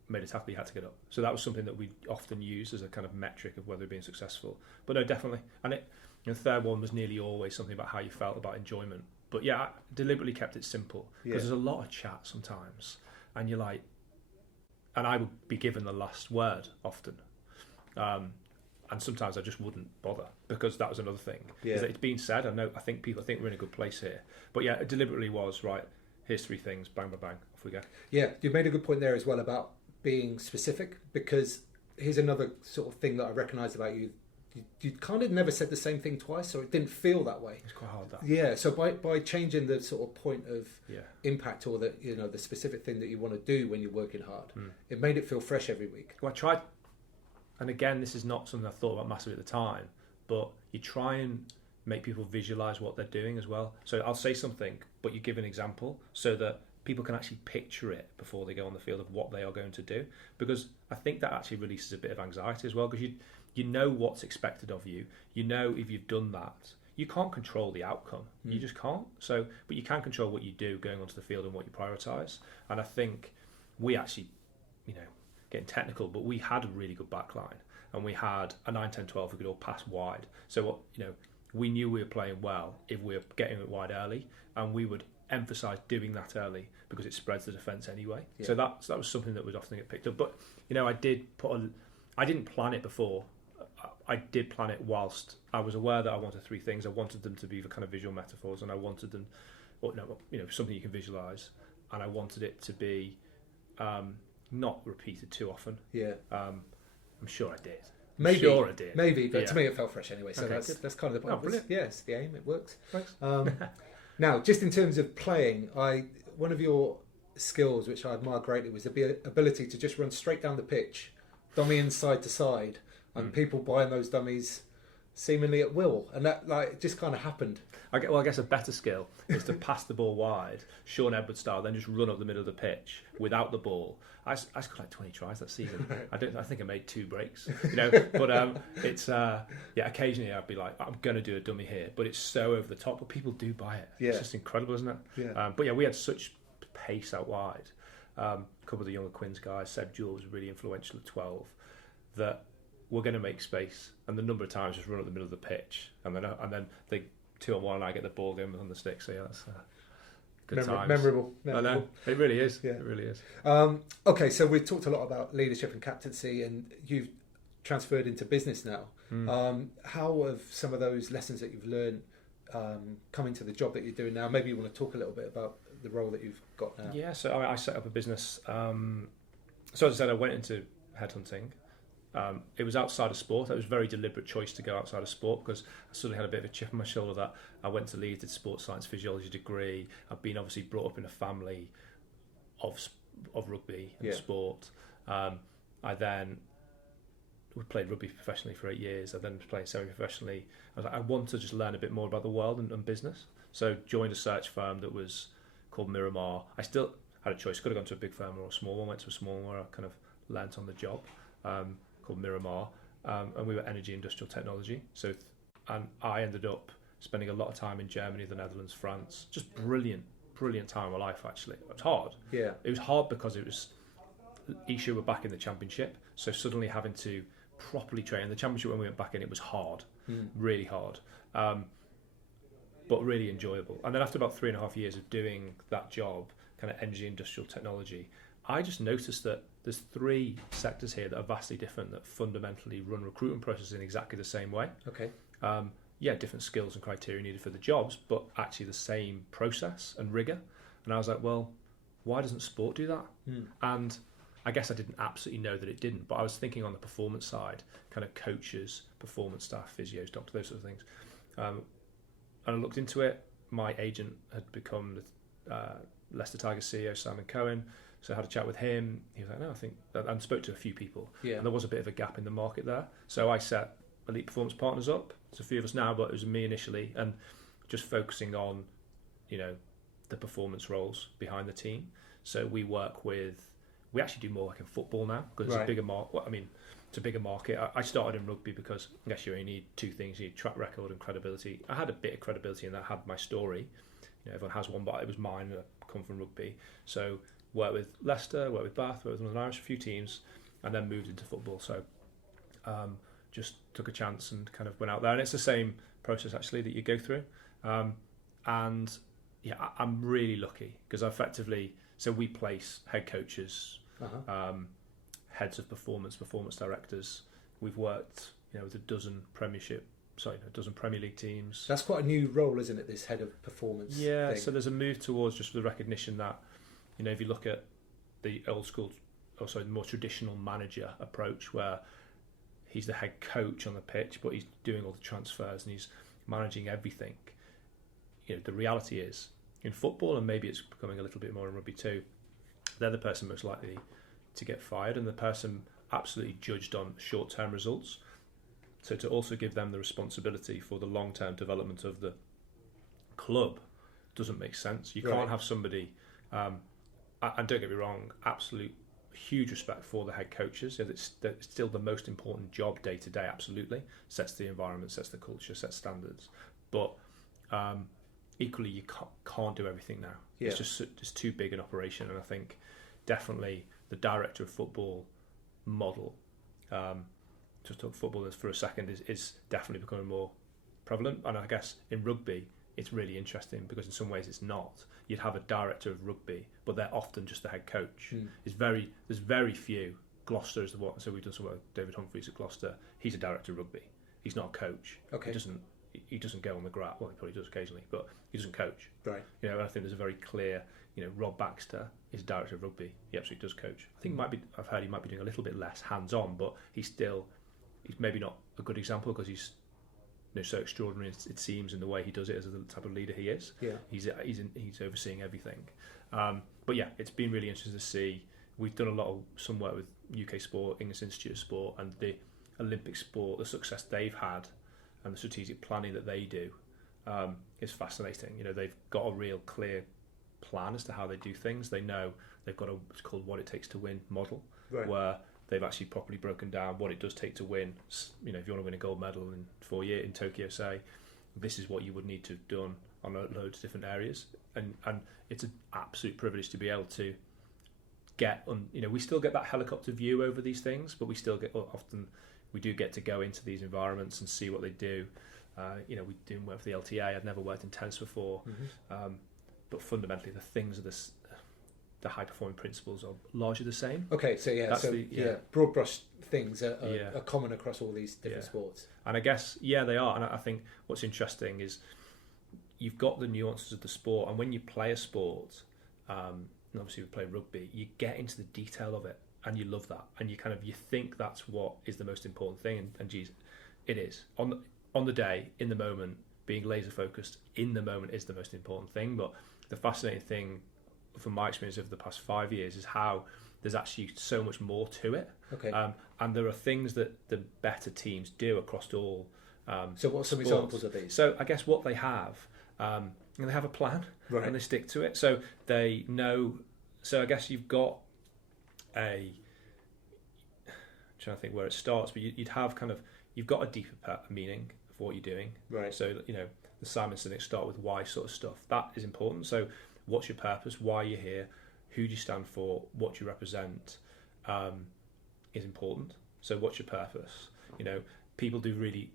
made a tackle, you had to get up. So that was something that we often use as a kind of metric of whether we're being successful. But no, definitely. And the third one was nearly always something about how you felt about enjoyment. But yeah, I deliberately kept it simple, because there's a lot of chat sometimes, and you're like, and I would be given the last word often. And sometimes I just wouldn't bother, because that was another thing. Is that it's been said. I think people think we're in a good place here. But yeah, it deliberately was, right, here's 3 things, bang, bang, bang, off we go. Yeah, you made a good point there as well about being specific, because here's another sort of thing that I recognise about you. you kind of never said the same thing twice, or it didn't feel that way. It's quite hard, that. Yeah, so by changing the sort of point of impact, or the specific thing that you want to do when you're working hard, it made it feel fresh every week. Well, I tried, and again, this is not something I thought about massively at the time, but you try and make people visualise what they're doing as well. So I'll say something, but you give an example so that people can actually picture it before they go on the field of what they are going to do. Because I think that actually releases a bit of anxiety as well, because you know what's expected of you. You know if you've done that. You can't control the outcome. You just can't. So, but you can control what you do going onto the field and what you prioritise. And I think we actually, getting technical, but we had a really good backline. And we had a 9, 10, 12 who could all pass wide. So, we knew we were playing well if we were getting it wide early, and we would emphasise doing that early because it spreads the defence anyway. Yeah. So that was something that was often get picked up. But I didn't plan it before. I did plan it whilst I was aware that I wanted three things. I wanted them to be the kind of visual metaphors, and I wanted them, something you can visualise, and I wanted it to be not repeated too often. Yeah, I'm sure I did. Maybe, but to me it felt fresh anyway. So okay, that's kind of the point. Brilliant. Yeah, it's the aim. It works. Thanks. Now, just in terms of playing, one of your skills, which I admire greatly, was the ability to just run straight down the pitch, dummying side to side, and people buying those dummies seemingly at will, and that just kind of happened. I guess a better skill is to pass the ball wide, Sean Edwards style, then just run up the middle of the pitch without the ball. I scored like 20 tries that season. I think I made 2 breaks, but it's occasionally I'd be like, I'm going to do a dummy here, but it's so over the top, but people do buy it. Yeah. It's just incredible, isn't it? Yeah. But we had such pace out wide. A couple of the younger Quins guys, Seb Jewell was really influential at 12, that we're going to make space, and the number of times just run up the middle of the pitch, and then they 2-on-1 and I get the ball going on the stick. So that's good times. Memorable. I know, it really is. Yeah. It really is. Okay, so we've talked a lot about leadership and captaincy, and you've transferred into business now. How have some of those lessons that you've learned come into the job that you're doing now? Maybe you want to talk a little bit about the role that you've got now. Yeah, so I set up a business. So as I said, I went into headhunting. It was outside of sport. It was a very deliberate choice to go outside of sport, because I suddenly had a bit of a chip on my shoulder that I went to Leeds, did sports science physiology degree. I've been obviously brought up in a family of rugby and sport. I then played rugby professionally for 8 years. I then played semi-professionally. I was like, I want to just learn a bit more about the world and business. So joined a search firm that was called Miramar. I still had a choice. Could have gone to a big firm or a small one. Went to a small one where I kind of learnt on the job. Called Miramar, and we were energy industrial technology. So, and I ended up spending a lot of time in Germany, the Netherlands, France. Just brilliant time of my life. Actually, it was hard. Yeah, it was hard because it was Esher were back in the championship, so suddenly having to properly train in the championship when we went back in, it was hard, really hard, but really enjoyable. And then after about 3.5 years of doing that job, kind of energy industrial technology, I just noticed that there's 3 sectors here that are vastly different, that fundamentally run recruitment processes in exactly the same way. Okay. Different skills and criteria needed for the jobs, but actually the same process and rigour. And I was like, well, why doesn't sport do that? And I guess I didn't absolutely know that it didn't, but I was thinking on the performance side, kind of coaches, performance staff, physios, doctors, those sort of things. And I looked into it. My agent had become the Leicester Tigers CEO, Simon Cohen. So I had a chat with him. He was like, no, I think that, and spoke to a few people. Yeah. And there was a bit of a gap in the market there. So I set Elite Performance Partners up. There's a few of us now, but it was me initially, and just focusing on, the performance roles behind the team. So we actually do more work in football now, because it's a bigger market. It's a bigger market. I started in rugby because I guess you only need 2 things. You need track record and credibility. I had a bit of credibility in that. I had my story. Everyone has one, but it was mine. I come from rugby. So worked with Leicester, worked with Bath, worked with Northern Irish, a few teams, and then moved into football. So just took a chance and kind of went out there. And it's the same process, actually, that you go through. I'm really lucky because so we place head coaches, heads of performance directors. We've worked with a dozen Premier League teams. That's quite a new role, isn't it, this head of performance thing? So there's a move towards just the recognition that, if you look at the old school, the more traditional manager approach, where he's the head coach on the pitch, but he's doing all the transfers and he's managing everything. The reality is, in football, and maybe it's becoming a little bit more in rugby too, they're the person most likely to get fired and the person absolutely judged on short-term results. So to also give them the responsibility for the long-term development of the club doesn't make sense. You can't have somebody, and don't get me wrong, absolute huge respect for the head coaches. It's still the most important job day to day, absolutely. Sets the environment, sets the culture, sets standards. But equally, you can't do everything now. Yeah. It's too big an operation. And I think definitely the director of football model, just talk football for a second, is definitely becoming more prevalent. And I guess in rugby, it's really interesting because in some ways it's not. You'd have a director of rugby, but they're often just the head coach. There's very few. Gloucester is the one. So we've done some work with David Humphreys at Gloucester. He's a director of rugby. He's not a coach. Okay. He doesn't go on the grass. Well, he probably does occasionally, but he doesn't coach. Right. And I think there's a very clear. Rob Baxter is director of rugby. He absolutely does coach. I think I've heard he might be doing a little bit less hands-on, but he's maybe not a good example because he's so extraordinary, it seems, in the way he does it as the type of leader he is. Yeah. He's overseeing everything. But yeah, it's been really interesting to see. We've done some work with UK Sport, English Institute of Sport, and the Olympic sport, the success they've had, and the strategic planning that they do is fascinating. They've got a real clear plan as to how they do things. They know they've got it's called What It Takes to Win model, where they've actually properly broken down what it does take to win. If you want to win a gold medal in 4 years in Tokyo, say, this is what you would need to have done on loads of different areas. And it's an absolute privilege to be able to get on. We still get that helicopter view over these things, but we still we do get to go into these environments and see what they do. We do work for the LTA. I'd never worked in tennis before, but fundamentally the things are the high performing principles are largely the same. Okay, so broad brush things are common across all these different sports. And I guess they are. And I think what's interesting is you've got the nuances of the sport, and when you play a sport, and obviously we play rugby, you get into the detail of it, and you love that, and you think that's what is the most important thing, and geez, it is. On the day, in the moment, being laser focused in the moment is the most important thing. But the fascinating thing from my experience over the past 5 years is how there's actually so much more to it. Okay. And there are things that the better teams do across all so what are some sports. Examples of these? So I guess what they have, they have a plan, and they stick to it. So they know. So I guess you've got I'm trying to think where it starts, but you'd have you've got a deeper meaning of what you're doing. Right. So the Simon Sinek start with why sort of stuff. That is important. So what's your purpose? Why you're here? Who do you stand for? What do you represent? Is important. So what's your purpose? People do really.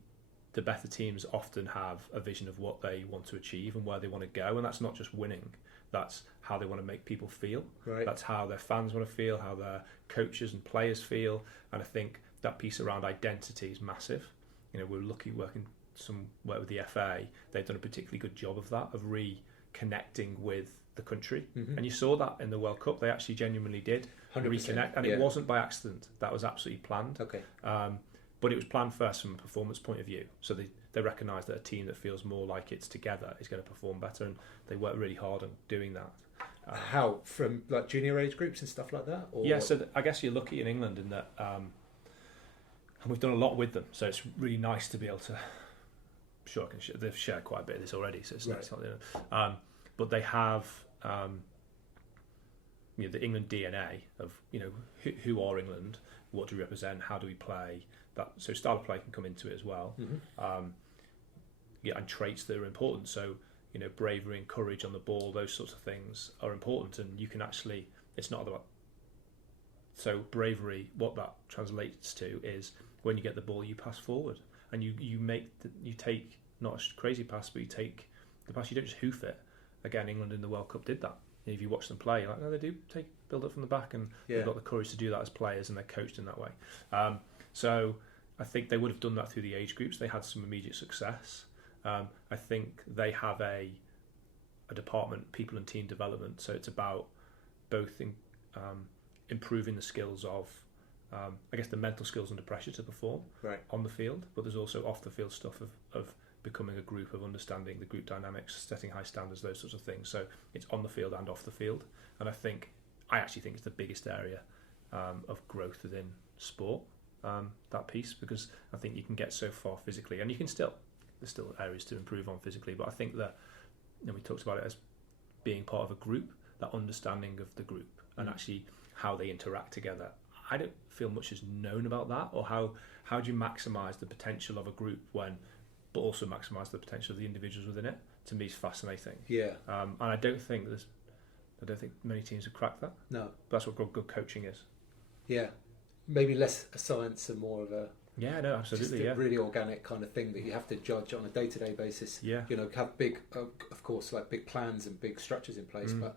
The better teams often have a vision of what they want to achieve and where they want to go, and that's not just winning. That's how they want to make people feel. Right. That's how their fans want to feel, how their coaches and players feel, and I think that piece around identity is massive. We're lucky working some work with the FA. They've done a particularly good job of that, of reconnecting with the country, and you saw that in the World Cup. They actually genuinely did reconnect, and it wasn't by accident. That was absolutely planned. Okay. But it was planned first from a performance point of view. So they recognise that a team that feels more like it's together is going to perform better, and they work really hard on doing that. How? From junior age groups and stuff like that? Or so I guess you're lucky in England in that, and we've done a lot with them. So it's really nice to be able to. Sure, they've shared quite a bit of this already, so it's nice. But they have, the England DNA of who are England, what do we represent, how do we play. So style of play can come into it as well. And traits that are important. So bravery and courage on the ball, those sorts of things are important, and you can actually. It's not about. So bravery, what that translates to is when you get the ball, you pass forward, and you take not a crazy pass, but you take the pass. You don't just hoof it. Again, England in the World Cup did that. If you watch them play, you're like, no, they do build up from the back, and they've got the courage to do that as players, and they're coached in that way. So I think they would have done that through the age groups. They had some immediate success. I think they have a department, people and team development. So it's about both improving the skills of I guess the mental skills under pressure to perform on the field, but there's also off the field stuff of becoming a group, of understanding the group dynamics, setting high standards, those sorts of things. So it's on the field and off the field, and I actually think it's the biggest area of growth within sport, that piece, because I think you can get so far physically, and there's still areas to improve on physically, but I think that, we talked about it as being part of a group, that understanding of the group and actually how they interact together. I don't feel much is known about that, or how do you maximise the potential of a group but also maximise the potential of the individuals within it. To me, is fascinating. Yeah. And I don't think many teams have cracked that. No. But that's what good coaching is. Yeah. Maybe less a science and more of a absolutely, just a really organic kind of thing that you have to judge on a day-to-day basis. Yeah. Have big, of course, like big plans and big structures in place, but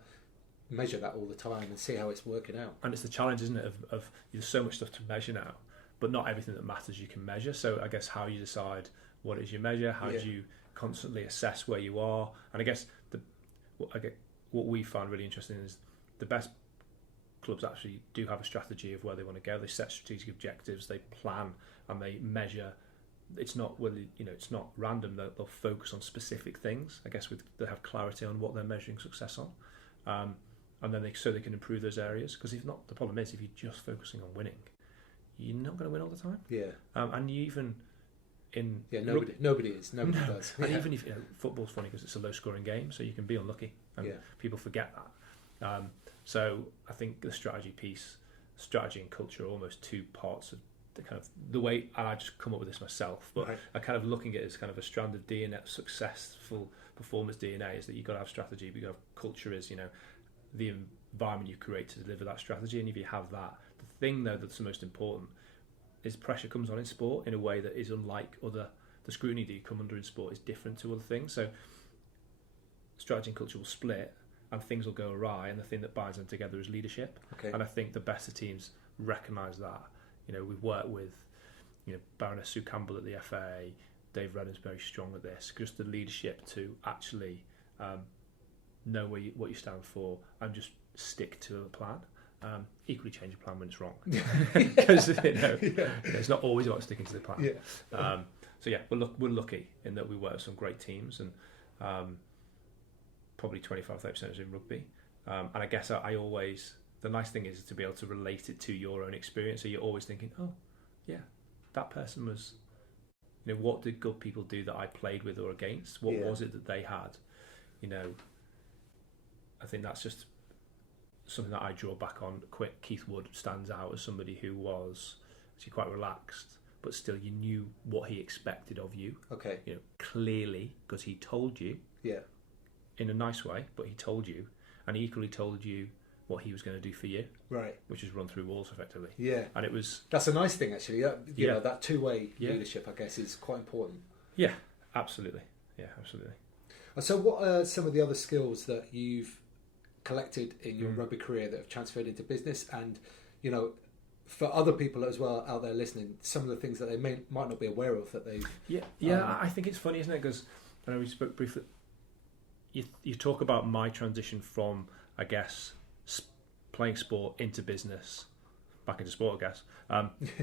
measure that all the time and see how it's working out. And it's the challenge, isn't it, of there's so much stuff to measure now, but not everything that matters you can measure. So I guess how you decide what it is you measure, how do you constantly assess where you are, and I guess what we found really interesting is the best clubs actually do have a strategy of where they want to go. They set strategic objectives, they plan, and they measure. It's not it's not random. They'll focus on specific things. I guess they have clarity on what they're measuring success on. And then they can improve those areas, because if not, the problem is if you're just focusing on winning, you're not going to win all the time. Yeah. And you even in nobody does. And even if football's funny because it's a low-scoring game, so you can be unlucky, and people forget that. So I think the strategy and culture are almost two parts of the kind of the way. And I just come up with this myself, but I kind of looking at it as kind of a strand of DNA, successful performance DNA, is that you've got to have strategy, but you have culture is the environment you create to deliver that strategy. And if you have that, the thing though that's the most important is pressure comes on in sport in a way that is unlike the scrutiny that you come under in sport is different to other things. So strategy and culture will split and things will go awry, and the thing that binds them together is leadership. And I think the better teams recognise that. We've worked with Baroness Sue Campbell at the FA, Dave Redden's very strong at this, just the leadership to actually know what you stand for and just stick to a plan. Equally change your plan when it's wrong, because it's not always about sticking to the plan. We're lucky in that we work with some great teams, and probably 25-30% is in rugby, and I guess I always, the nice thing is to be able to relate it to your own experience. So you're always thinking, oh yeah, that person was, what did good people do that I played with or against? What was it that they had? I think that's just something that I draw back on. Keith Wood stands out as somebody who was actually quite relaxed, but still you knew what he expected of you. Clearly, because he told you. In a nice way, but he told you, and he equally told you what he was going to do for you. Which is run through walls effectively. And that's a nice thing actually. That two-way leadership, I guess, is quite important. Absolutely. So what are some of the other skills that you've collected in your rugby career that have transferred into business, and for other people as well out there listening, some of the things that they might not be aware of that they've I think it's funny, isn't it, because I know we spoke briefly, you talk about my transition from, I guess, playing sport into business, back into sport, I guess,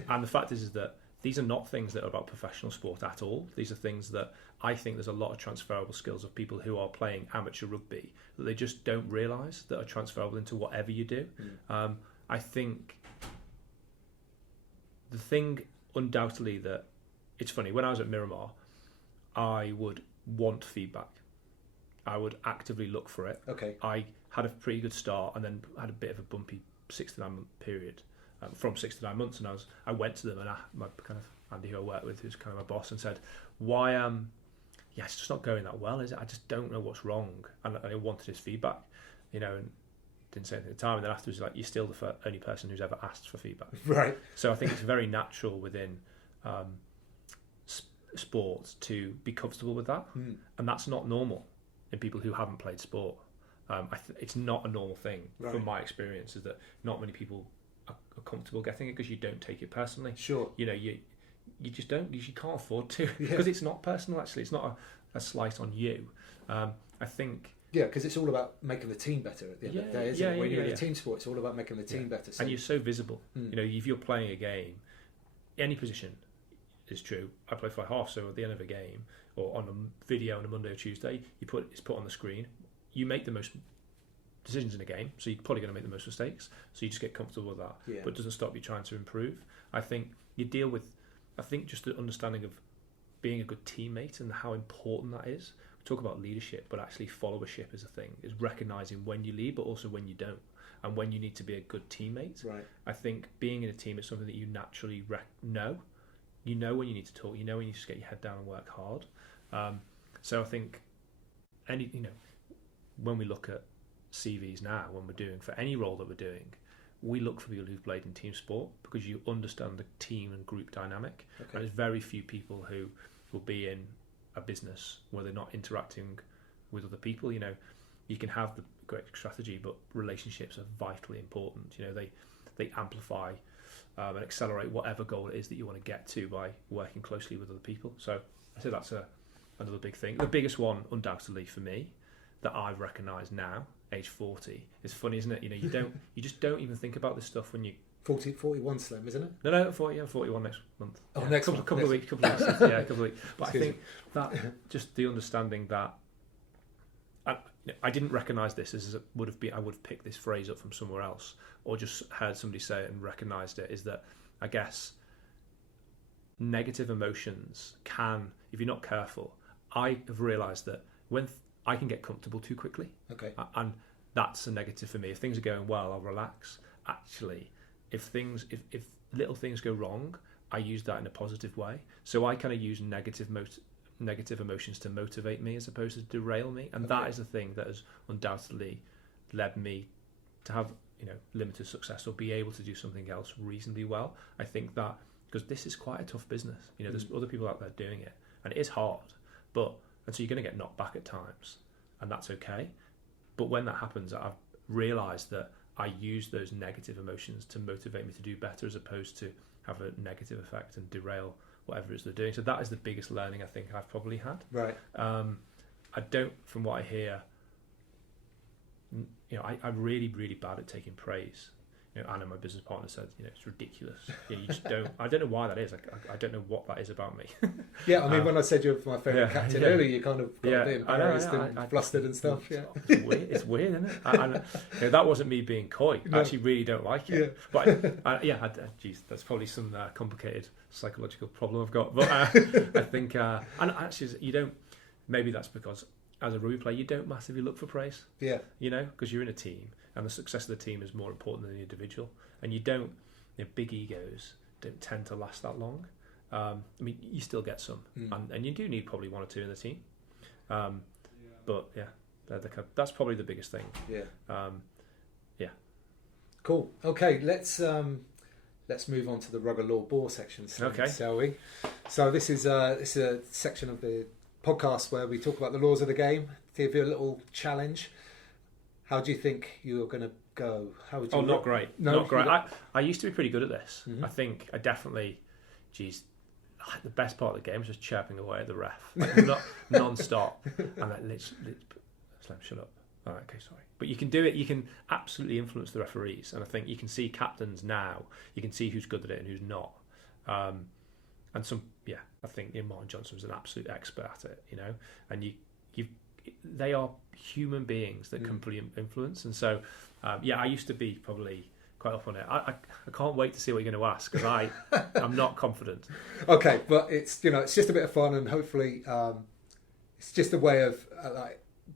and the fact is that these are not things that are about professional sport at all. These are things that I think there's a lot of transferable skills of people who are playing amateur rugby that they just don't realise that are transferable into whatever you do. I think the thing undoubtedly that, it's funny, when I was at Miramar, I would want feedback. I would actively look for it. I had a pretty good start and then had a bit of a bumpy 6 to 9 month period. From 6 to 9 months, and I went to them, and my kind of Andy, who I worked with, who's kind of my boss, and said, "Why it's just not going that well, is it? I just don't know what's wrong." And I wanted his feedback, and didn't say anything at the time. And then afterwards, like, you're still the only person who's ever asked for feedback. So I think it's very natural within sport to be comfortable with that, and that's not normal in people who haven't played sport. It's not a normal thing from my experience, is that not many people are comfortable getting it because you don't take it personally. You just don't. You can't afford to, because it's not personal. Actually, it's not a slight on you. I think Yeah, because it's all about making the team better at the end of the day, isn't it? When you're in a team sport, it's all about making the team better. So. And you're so visible. You know, if you're playing a game, any position is true. I play fly half, so at the end of a game or on a video on a Monday or Tuesday, it's put on the screen. You make the most decisions in a game, so you're probably going to make the most mistakes. So you just get comfortable with that, but it doesn't stop you trying to improve. I think you deal with, just the understanding of being a good teammate and how important that is. We talk about leadership, but actually followership is a thing. Is recognizing when you lead, but also when you don't, and when you need to be a good teammate. Right. I think being in a team is something that you naturally know. You know when you need to talk. You know when you need to get your head down and work hard. So I think when we look at CVs now, when we're doing for any role that we're doing, we look for people who've played in team sport because you understand the team and group dynamic. Okay. And there's very few people who will be in a business where they're not interacting with other people. You know, you can have the great strategy, but relationships are vitally important. You know, they amplify and accelerate whatever goal it is that you want to get to by working closely with other people. So I say that's another big thing. The biggest one, undoubtedly for me, that I've recognised now, age 40, is funny, isn't it? You know, you just don't even think about this stuff when you 41 Slim, isn't it? No, 40. I'm 41 next month. Oh, yeah, next couple of weeks. Yeah, a couple of weeks. But I think that just the understanding that I didn't recognise this as I would have picked this phrase up from somewhere else, or just heard somebody say it and recognised it. Is that I guess negative emotions can, if you're not careful, I have realised that when I can get comfortable too quickly. Okay. And that's a negative for me. If things are going well, I'll relax. Actually, if little things go wrong, I use that in a positive way. So I kind of use negative emotions to motivate me as opposed to derail me. And that is the thing that has undoubtedly led me to have, limited success or be able to do something else reasonably well. I think that because this is quite a tough business. There's other people out there doing it, and it is hard. And so you're going to get knocked back at times, and that's okay. But when that happens, I've realised that I use those negative emotions to motivate me to do better as opposed to have a negative effect and derail whatever it is they're doing. So that is the biggest learning I think I've probably had. Right. I don't, from what I hear, I'm really, really bad at taking praise. Anna, my business partner, said, it's ridiculous. You just don't. I don't know why that is. I don't know what that is about me. Yeah, I mean, when I said you're my favourite captain earlier, you kind of got a bit embarrassed and flustered and stuff. Yeah, it's weird, isn't it? That wasn't me being coy. I actually really don't like it. Yeah. But geez, that's probably some complicated psychological problem I've got. But I think, and actually, you don't. Maybe that's because as a rugby player, you don't massively look for praise. Yeah. Because you're in a team. And the success of the team is more important than the individual. And you don't, big egos don't tend to last that long. I mean, you still get some. And you do need probably one or two in the team. But yeah, that's probably the biggest thing. Yeah. Yeah. Cool. Okay, let's move on to the rugger law bore section, shall we? So this is a section of the podcast where we talk about the laws of the game, give you a little challenge. How do you think you're going to go? How would you? Not great. No, not great. I used to be pretty good at this. Mm-hmm. I think I definitely, the best part of the game was just chirping away at the ref, not non-stop, and literally, Slim, shut up. All right, okay, sorry. But you can do it. You can absolutely influence the referees, and I think you can see captains now. You can see who's good at it and who's not. And I think Martin Johnson was an absolute expert at it. And they are human beings that can pretty influence, and so I used to be probably quite up on it. I can't wait to see what you're going to ask because I'm not confident. Okay, but it's just a bit of fun, and hopefully it's just a way of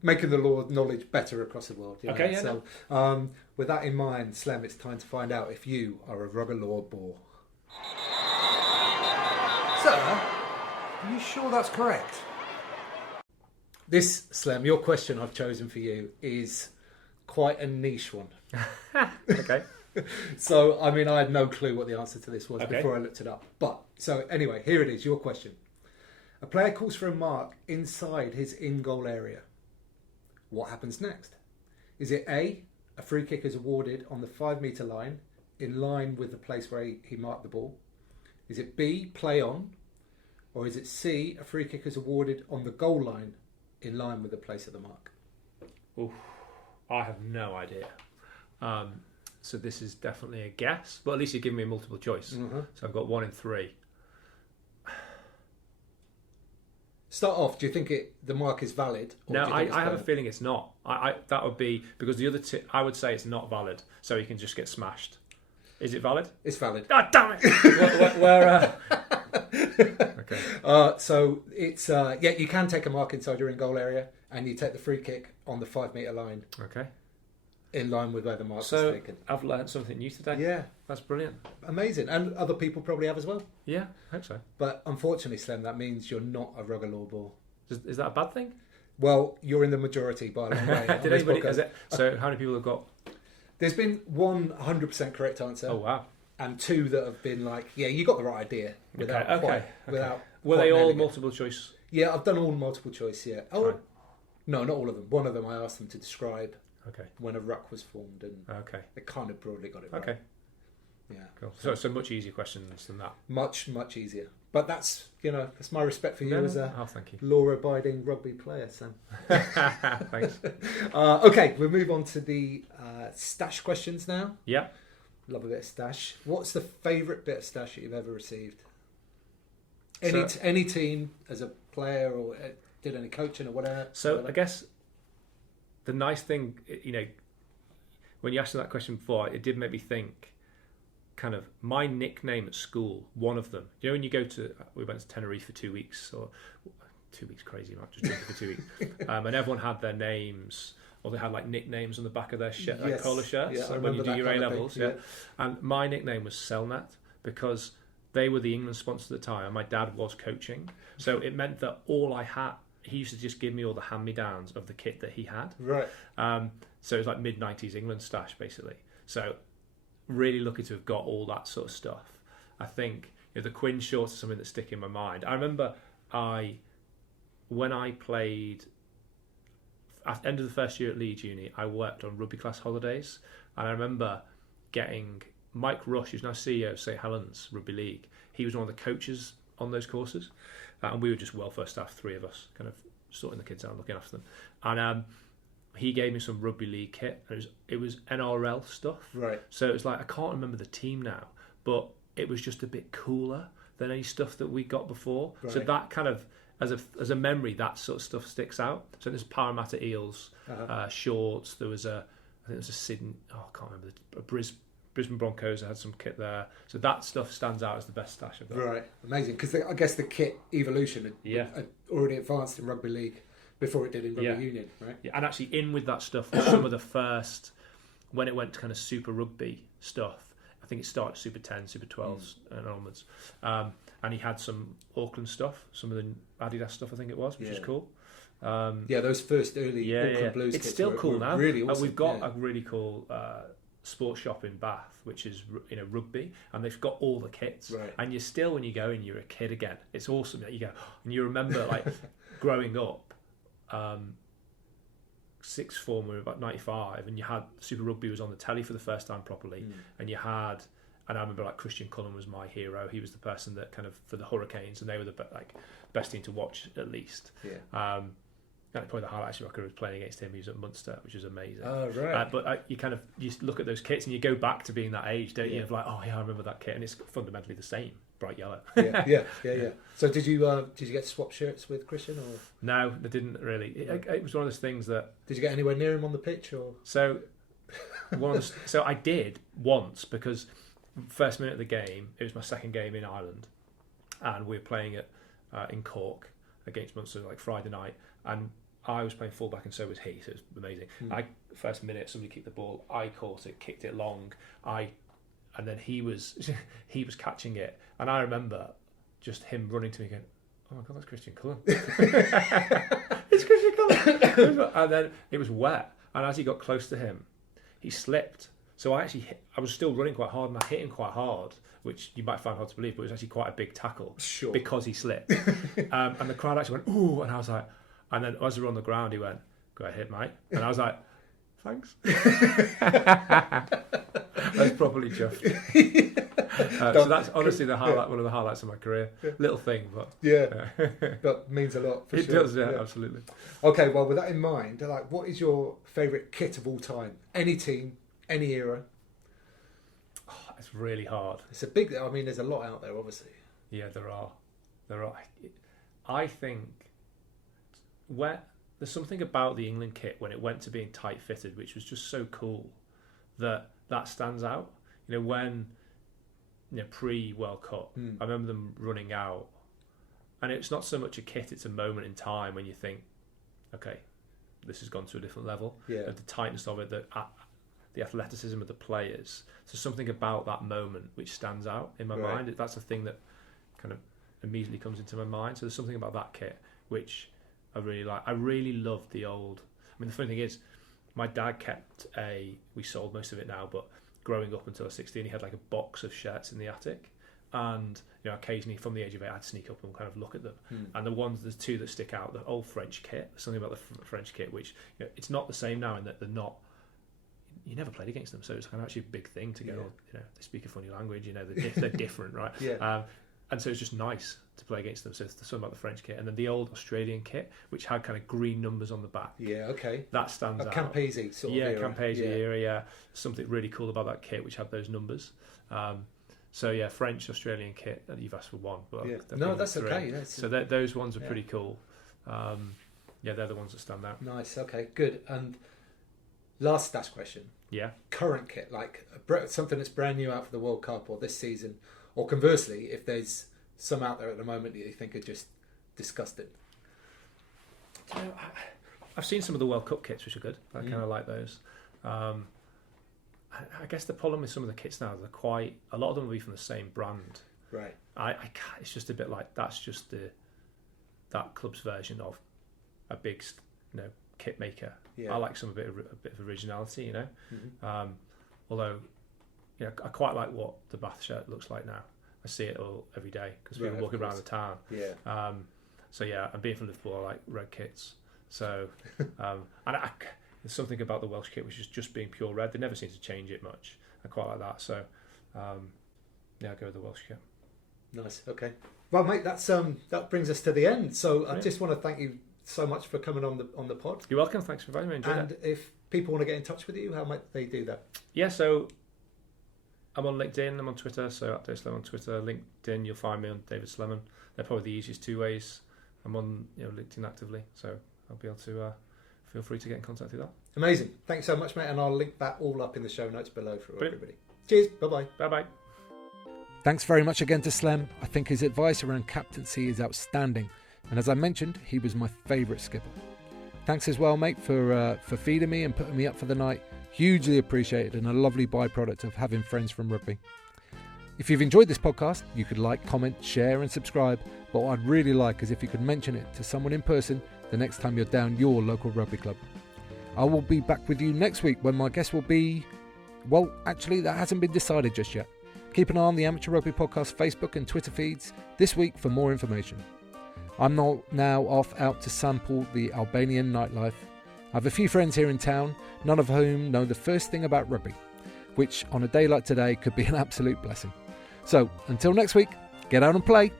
making the law knowledge better across the world. Okay, yeah. So with that in mind, Slem, it's time to find out if you are a rugger law bore. Sir, are you sure that's correct? This, Slem, your question I've chosen for you is quite a niche one. Okay. So, I mean, I had no clue what the answer to this was before I looked it up. But, so anyway, here it is, your question. A player calls for a mark inside his in-goal area. What happens next? Is it A, a free kick is awarded on the 5 metre line, in line with the place where he marked the ball? Is it B, play on? Or is it C, a free kick is awarded on the goal line, in line with the place of the mark? Oof, I have no idea. So this is definitely a guess, but at least you're giving me a multiple choice. Mm-hmm. So I've got 1 in 3. Start off. Do you think the mark is valid? No, I have a feeling it's not. That would be because the other two. I would say it's not valid, so you can just get smashed. Is it valid? It's valid. Ah, damn it! where Okay. So it's you can take a mark inside your in goal area, and you take the free kick on the 5 metre line. Okay. In line with where the mark is taken. I've learned something new today. Yeah, that's brilliant. Amazing, and other people probably have as well. Yeah, I hope so. But unfortunately, Slem, that means you're not a rugger law ball. Is that a bad thing? Well, you're in the majority by a long way. Did anybody? So how many people have got? There's been 100% correct answer. Oh wow! And 2 that have been like, yeah, you got the right idea without without. Were they all multiple choice? Yeah, I've done all multiple choice. Yeah. Oh, right. No, not all of them. One of them I asked them to describe. Okay. When a ruck was formed, and they kind of broadly got it right. Okay. Yeah. Cool. So it's a much easier questions than that. Much easier. But that's that's my respect for you as a thank you. law-abiding rugby player, Sam. Thanks. Okay, we'll move on to the stash questions now. Yeah. Love a bit of stash. What's the favourite bit of stash that you've ever received? Any team as a player or did any coaching or whatever? So I guess the nice thing, when you asked me that question before, it did make me think. Kind of my nickname at school. One of them, when you go to, we went to Tenerife for 2 weeks, or 2 weeks crazy, not just drinking for 2 weeks, and everyone had their names, or they had like nicknames on the back of their shirt, like polo shirts. Yeah, when you do your A levels, yeah. And my nickname was Selnet because they were the England sponsor at the time, and my dad was coaching, so it meant that all I had. He used to just give me all the hand-me-downs of the kit that he had. Right. So it was like mid-90s England stash, basically. So really lucky to have got all that sort of stuff. I think the Quinn shorts are something that stick in my mind. I remember when I played at the end of the first year at Leeds Uni, I worked on rugby class holidays, and I remember getting Mike Rush, who's now CEO of St Helens Rugby League. He was one of the coaches on those courses, and we were just welfare staff, 3 of us, kind of sorting the kids out, looking after them. And he gave me some rugby league kit. And it was NRL stuff. Right. So it was like, I can't remember the team now, but it was just a bit cooler than any stuff that we got before. Right. So that kind of, as a memory, that sort of stuff sticks out. So there's Parramatta Eels shorts. There was I think there was a Sydney. I can't remember. Brisbane Broncos had some kit there. So that stuff stands out as the best stash of that. Right, amazing. Because I guess the kit evolution had already advanced in rugby league before it did in rugby union, right? Yeah, and actually in with that stuff was some of the first, when it went to kind of Super Rugby stuff. I think it started Super 10, Super 12s and onwards. And he had some Auckland stuff, some of the Adidas stuff I think it was, which is cool. Those first early Auckland Blues it's kits still cool now. Really awesome. We've got a really cool sports shop in Bath, which is rugby, and they've got all the kits. Right. And you're still, when you go in, you're a kid again. It's awesome that you go and you remember like growing up. Sixth form, we were about 95, and you had Super Rugby was on the telly for the first time properly, and you had, and I remember like Christian Cullen was my hero. He was the person that kind of for the Hurricanes, and they were the best team to watch at least. Yeah. And probably the highlight actually, my career was playing against him. He was at Munster, which was amazing. Oh right. But you look at those kits and you go back to being that age, don't you? Of like, oh yeah, I remember that kit, and it's fundamentally the same, bright yellow. yeah. So did you get to swap shirts with Christian or? No, I didn't really. It was one of those things that. Did you get anywhere near him on the pitch or? So I did once because first minute of the game, it was my second game in Ireland, and we were playing it in Cork against Munster like Friday night, and I was playing fullback and so was he, so it was amazing. First minute, somebody kicked the ball, I caught it, kicked it long, and then he was catching it, and I remember just him running to me going, oh my god, that's Christian Cullen. It's Christian Cullen. And then it was wet, and as he got close to him, he slipped. So I was still running quite hard, and I hit him quite hard, which you might find hard to believe, but it was actually quite a big tackle. Sure. Because he slipped. And the crowd actually went, ooh, and I was like, and then as we were on the ground, he went, go ahead, mate. And I was like, thanks. was properly chuffed. So that's honestly one of the highlights of my career. Little thing, but but means a lot. It does, absolutely. Okay, well, with that in mind, like, what is your favourite kit of all time? Any team, any era? Oh, it's really hard. It's a big. I mean, there's a lot out there, obviously. Yeah, there are. I think there's something about the England kit when it went to being tight fitted, which was just so cool that stands out. When pre World Cup, I remember them running out, and it's not so much a kit; it's a moment in time when you think, okay, this has gone to a different level. Yeah. The tightness of it, the athleticism of the players. So something about that moment which stands out in my mind. That's a thing that kind of immediately comes into my mind. So there's something about that kit which I really like. I really loved the old. I mean, the funny thing is, my dad kept we sold most of it now, but growing up until I was 16, he had like a box of shirts in the attic, and occasionally from the age of 8 I'd sneak up and kind of look at them. And there's two that stick out. The old French kit, something about the French kit which it's not the same now in that they're not, you never played against them, so it's kind of actually a big thing to go, they speak a funny language, they're different, right? And so it's just nice to play against them. So it's something about the French kit. And then the old Australian kit, which had kind of green numbers on the back. Yeah, okay. That stands out. Captaincy sort of era. Captaincy era, Something really cool about that kit, which had those numbers. So French, Australian kit. You've asked for one. But no, that's okay. So those ones are pretty cool. They're the ones that stand out. Nice, okay, good. And last stats question. Yeah. Current kit, like something that's brand new out for the World Cup or this season. Or conversely, if there's some out there at the moment that you think are just disgusting. I've seen some of the World Cup kits, which are good. I kind of like those. I guess the problem with some of the kits now, a lot of them will be from the same brand. Right. It's just a bit like that's just that club's version of a big, kit maker. Yeah. I like a bit of originality, although. I quite like what the Bath shirt looks like now. I see it all every day because people walking around the town. Yeah. And being from Liverpool, I like red kits. So, and there's something about the Welsh kit which is just being pure red. They never seem to change it much. I quite like that. So, I'll go with the Welsh kit. Nice. Okay. Well, mate, that brings us to the end. So I just want to thank you so much for coming on the pod. You're welcome. Thanks for inviting me. And if people want to get in touch with you, how might they do that? Yeah. So. I'm on LinkedIn, I'm on Twitter, so @Dave Slemen on Twitter. LinkedIn, you'll find me on David Slemen. They're probably the easiest two ways. I'm on LinkedIn actively, so I'll be able to feel free to get in contact with that. Amazing. Thanks so much, mate, and I'll link that all up in the show notes below for everybody. Cheers, bye-bye. Bye-bye. Thanks very much again to Slem. I think his advice around captaincy is outstanding, and as I mentioned, he was my favourite skipper. Thanks as well, mate, for feeding me and putting me up for the night. Hugely appreciated and a lovely byproduct of having friends from rugby. If you've enjoyed this podcast, you could like, comment, share and subscribe, but what I'd really like is if you could mention it to someone in person the next time you're down your local rugby club. I will be back with you next week when my guest will be, well, actually that hasn't been decided just yet. Keep an eye on the Amateur Rugby Podcast Facebook and Twitter feeds this week for more information. I'm now off out to sample the Albanian nightlife. I have a few friends here in town, none of whom know the first thing about rugby, which on a day like today could be an absolute blessing. So, until next week, get out and play.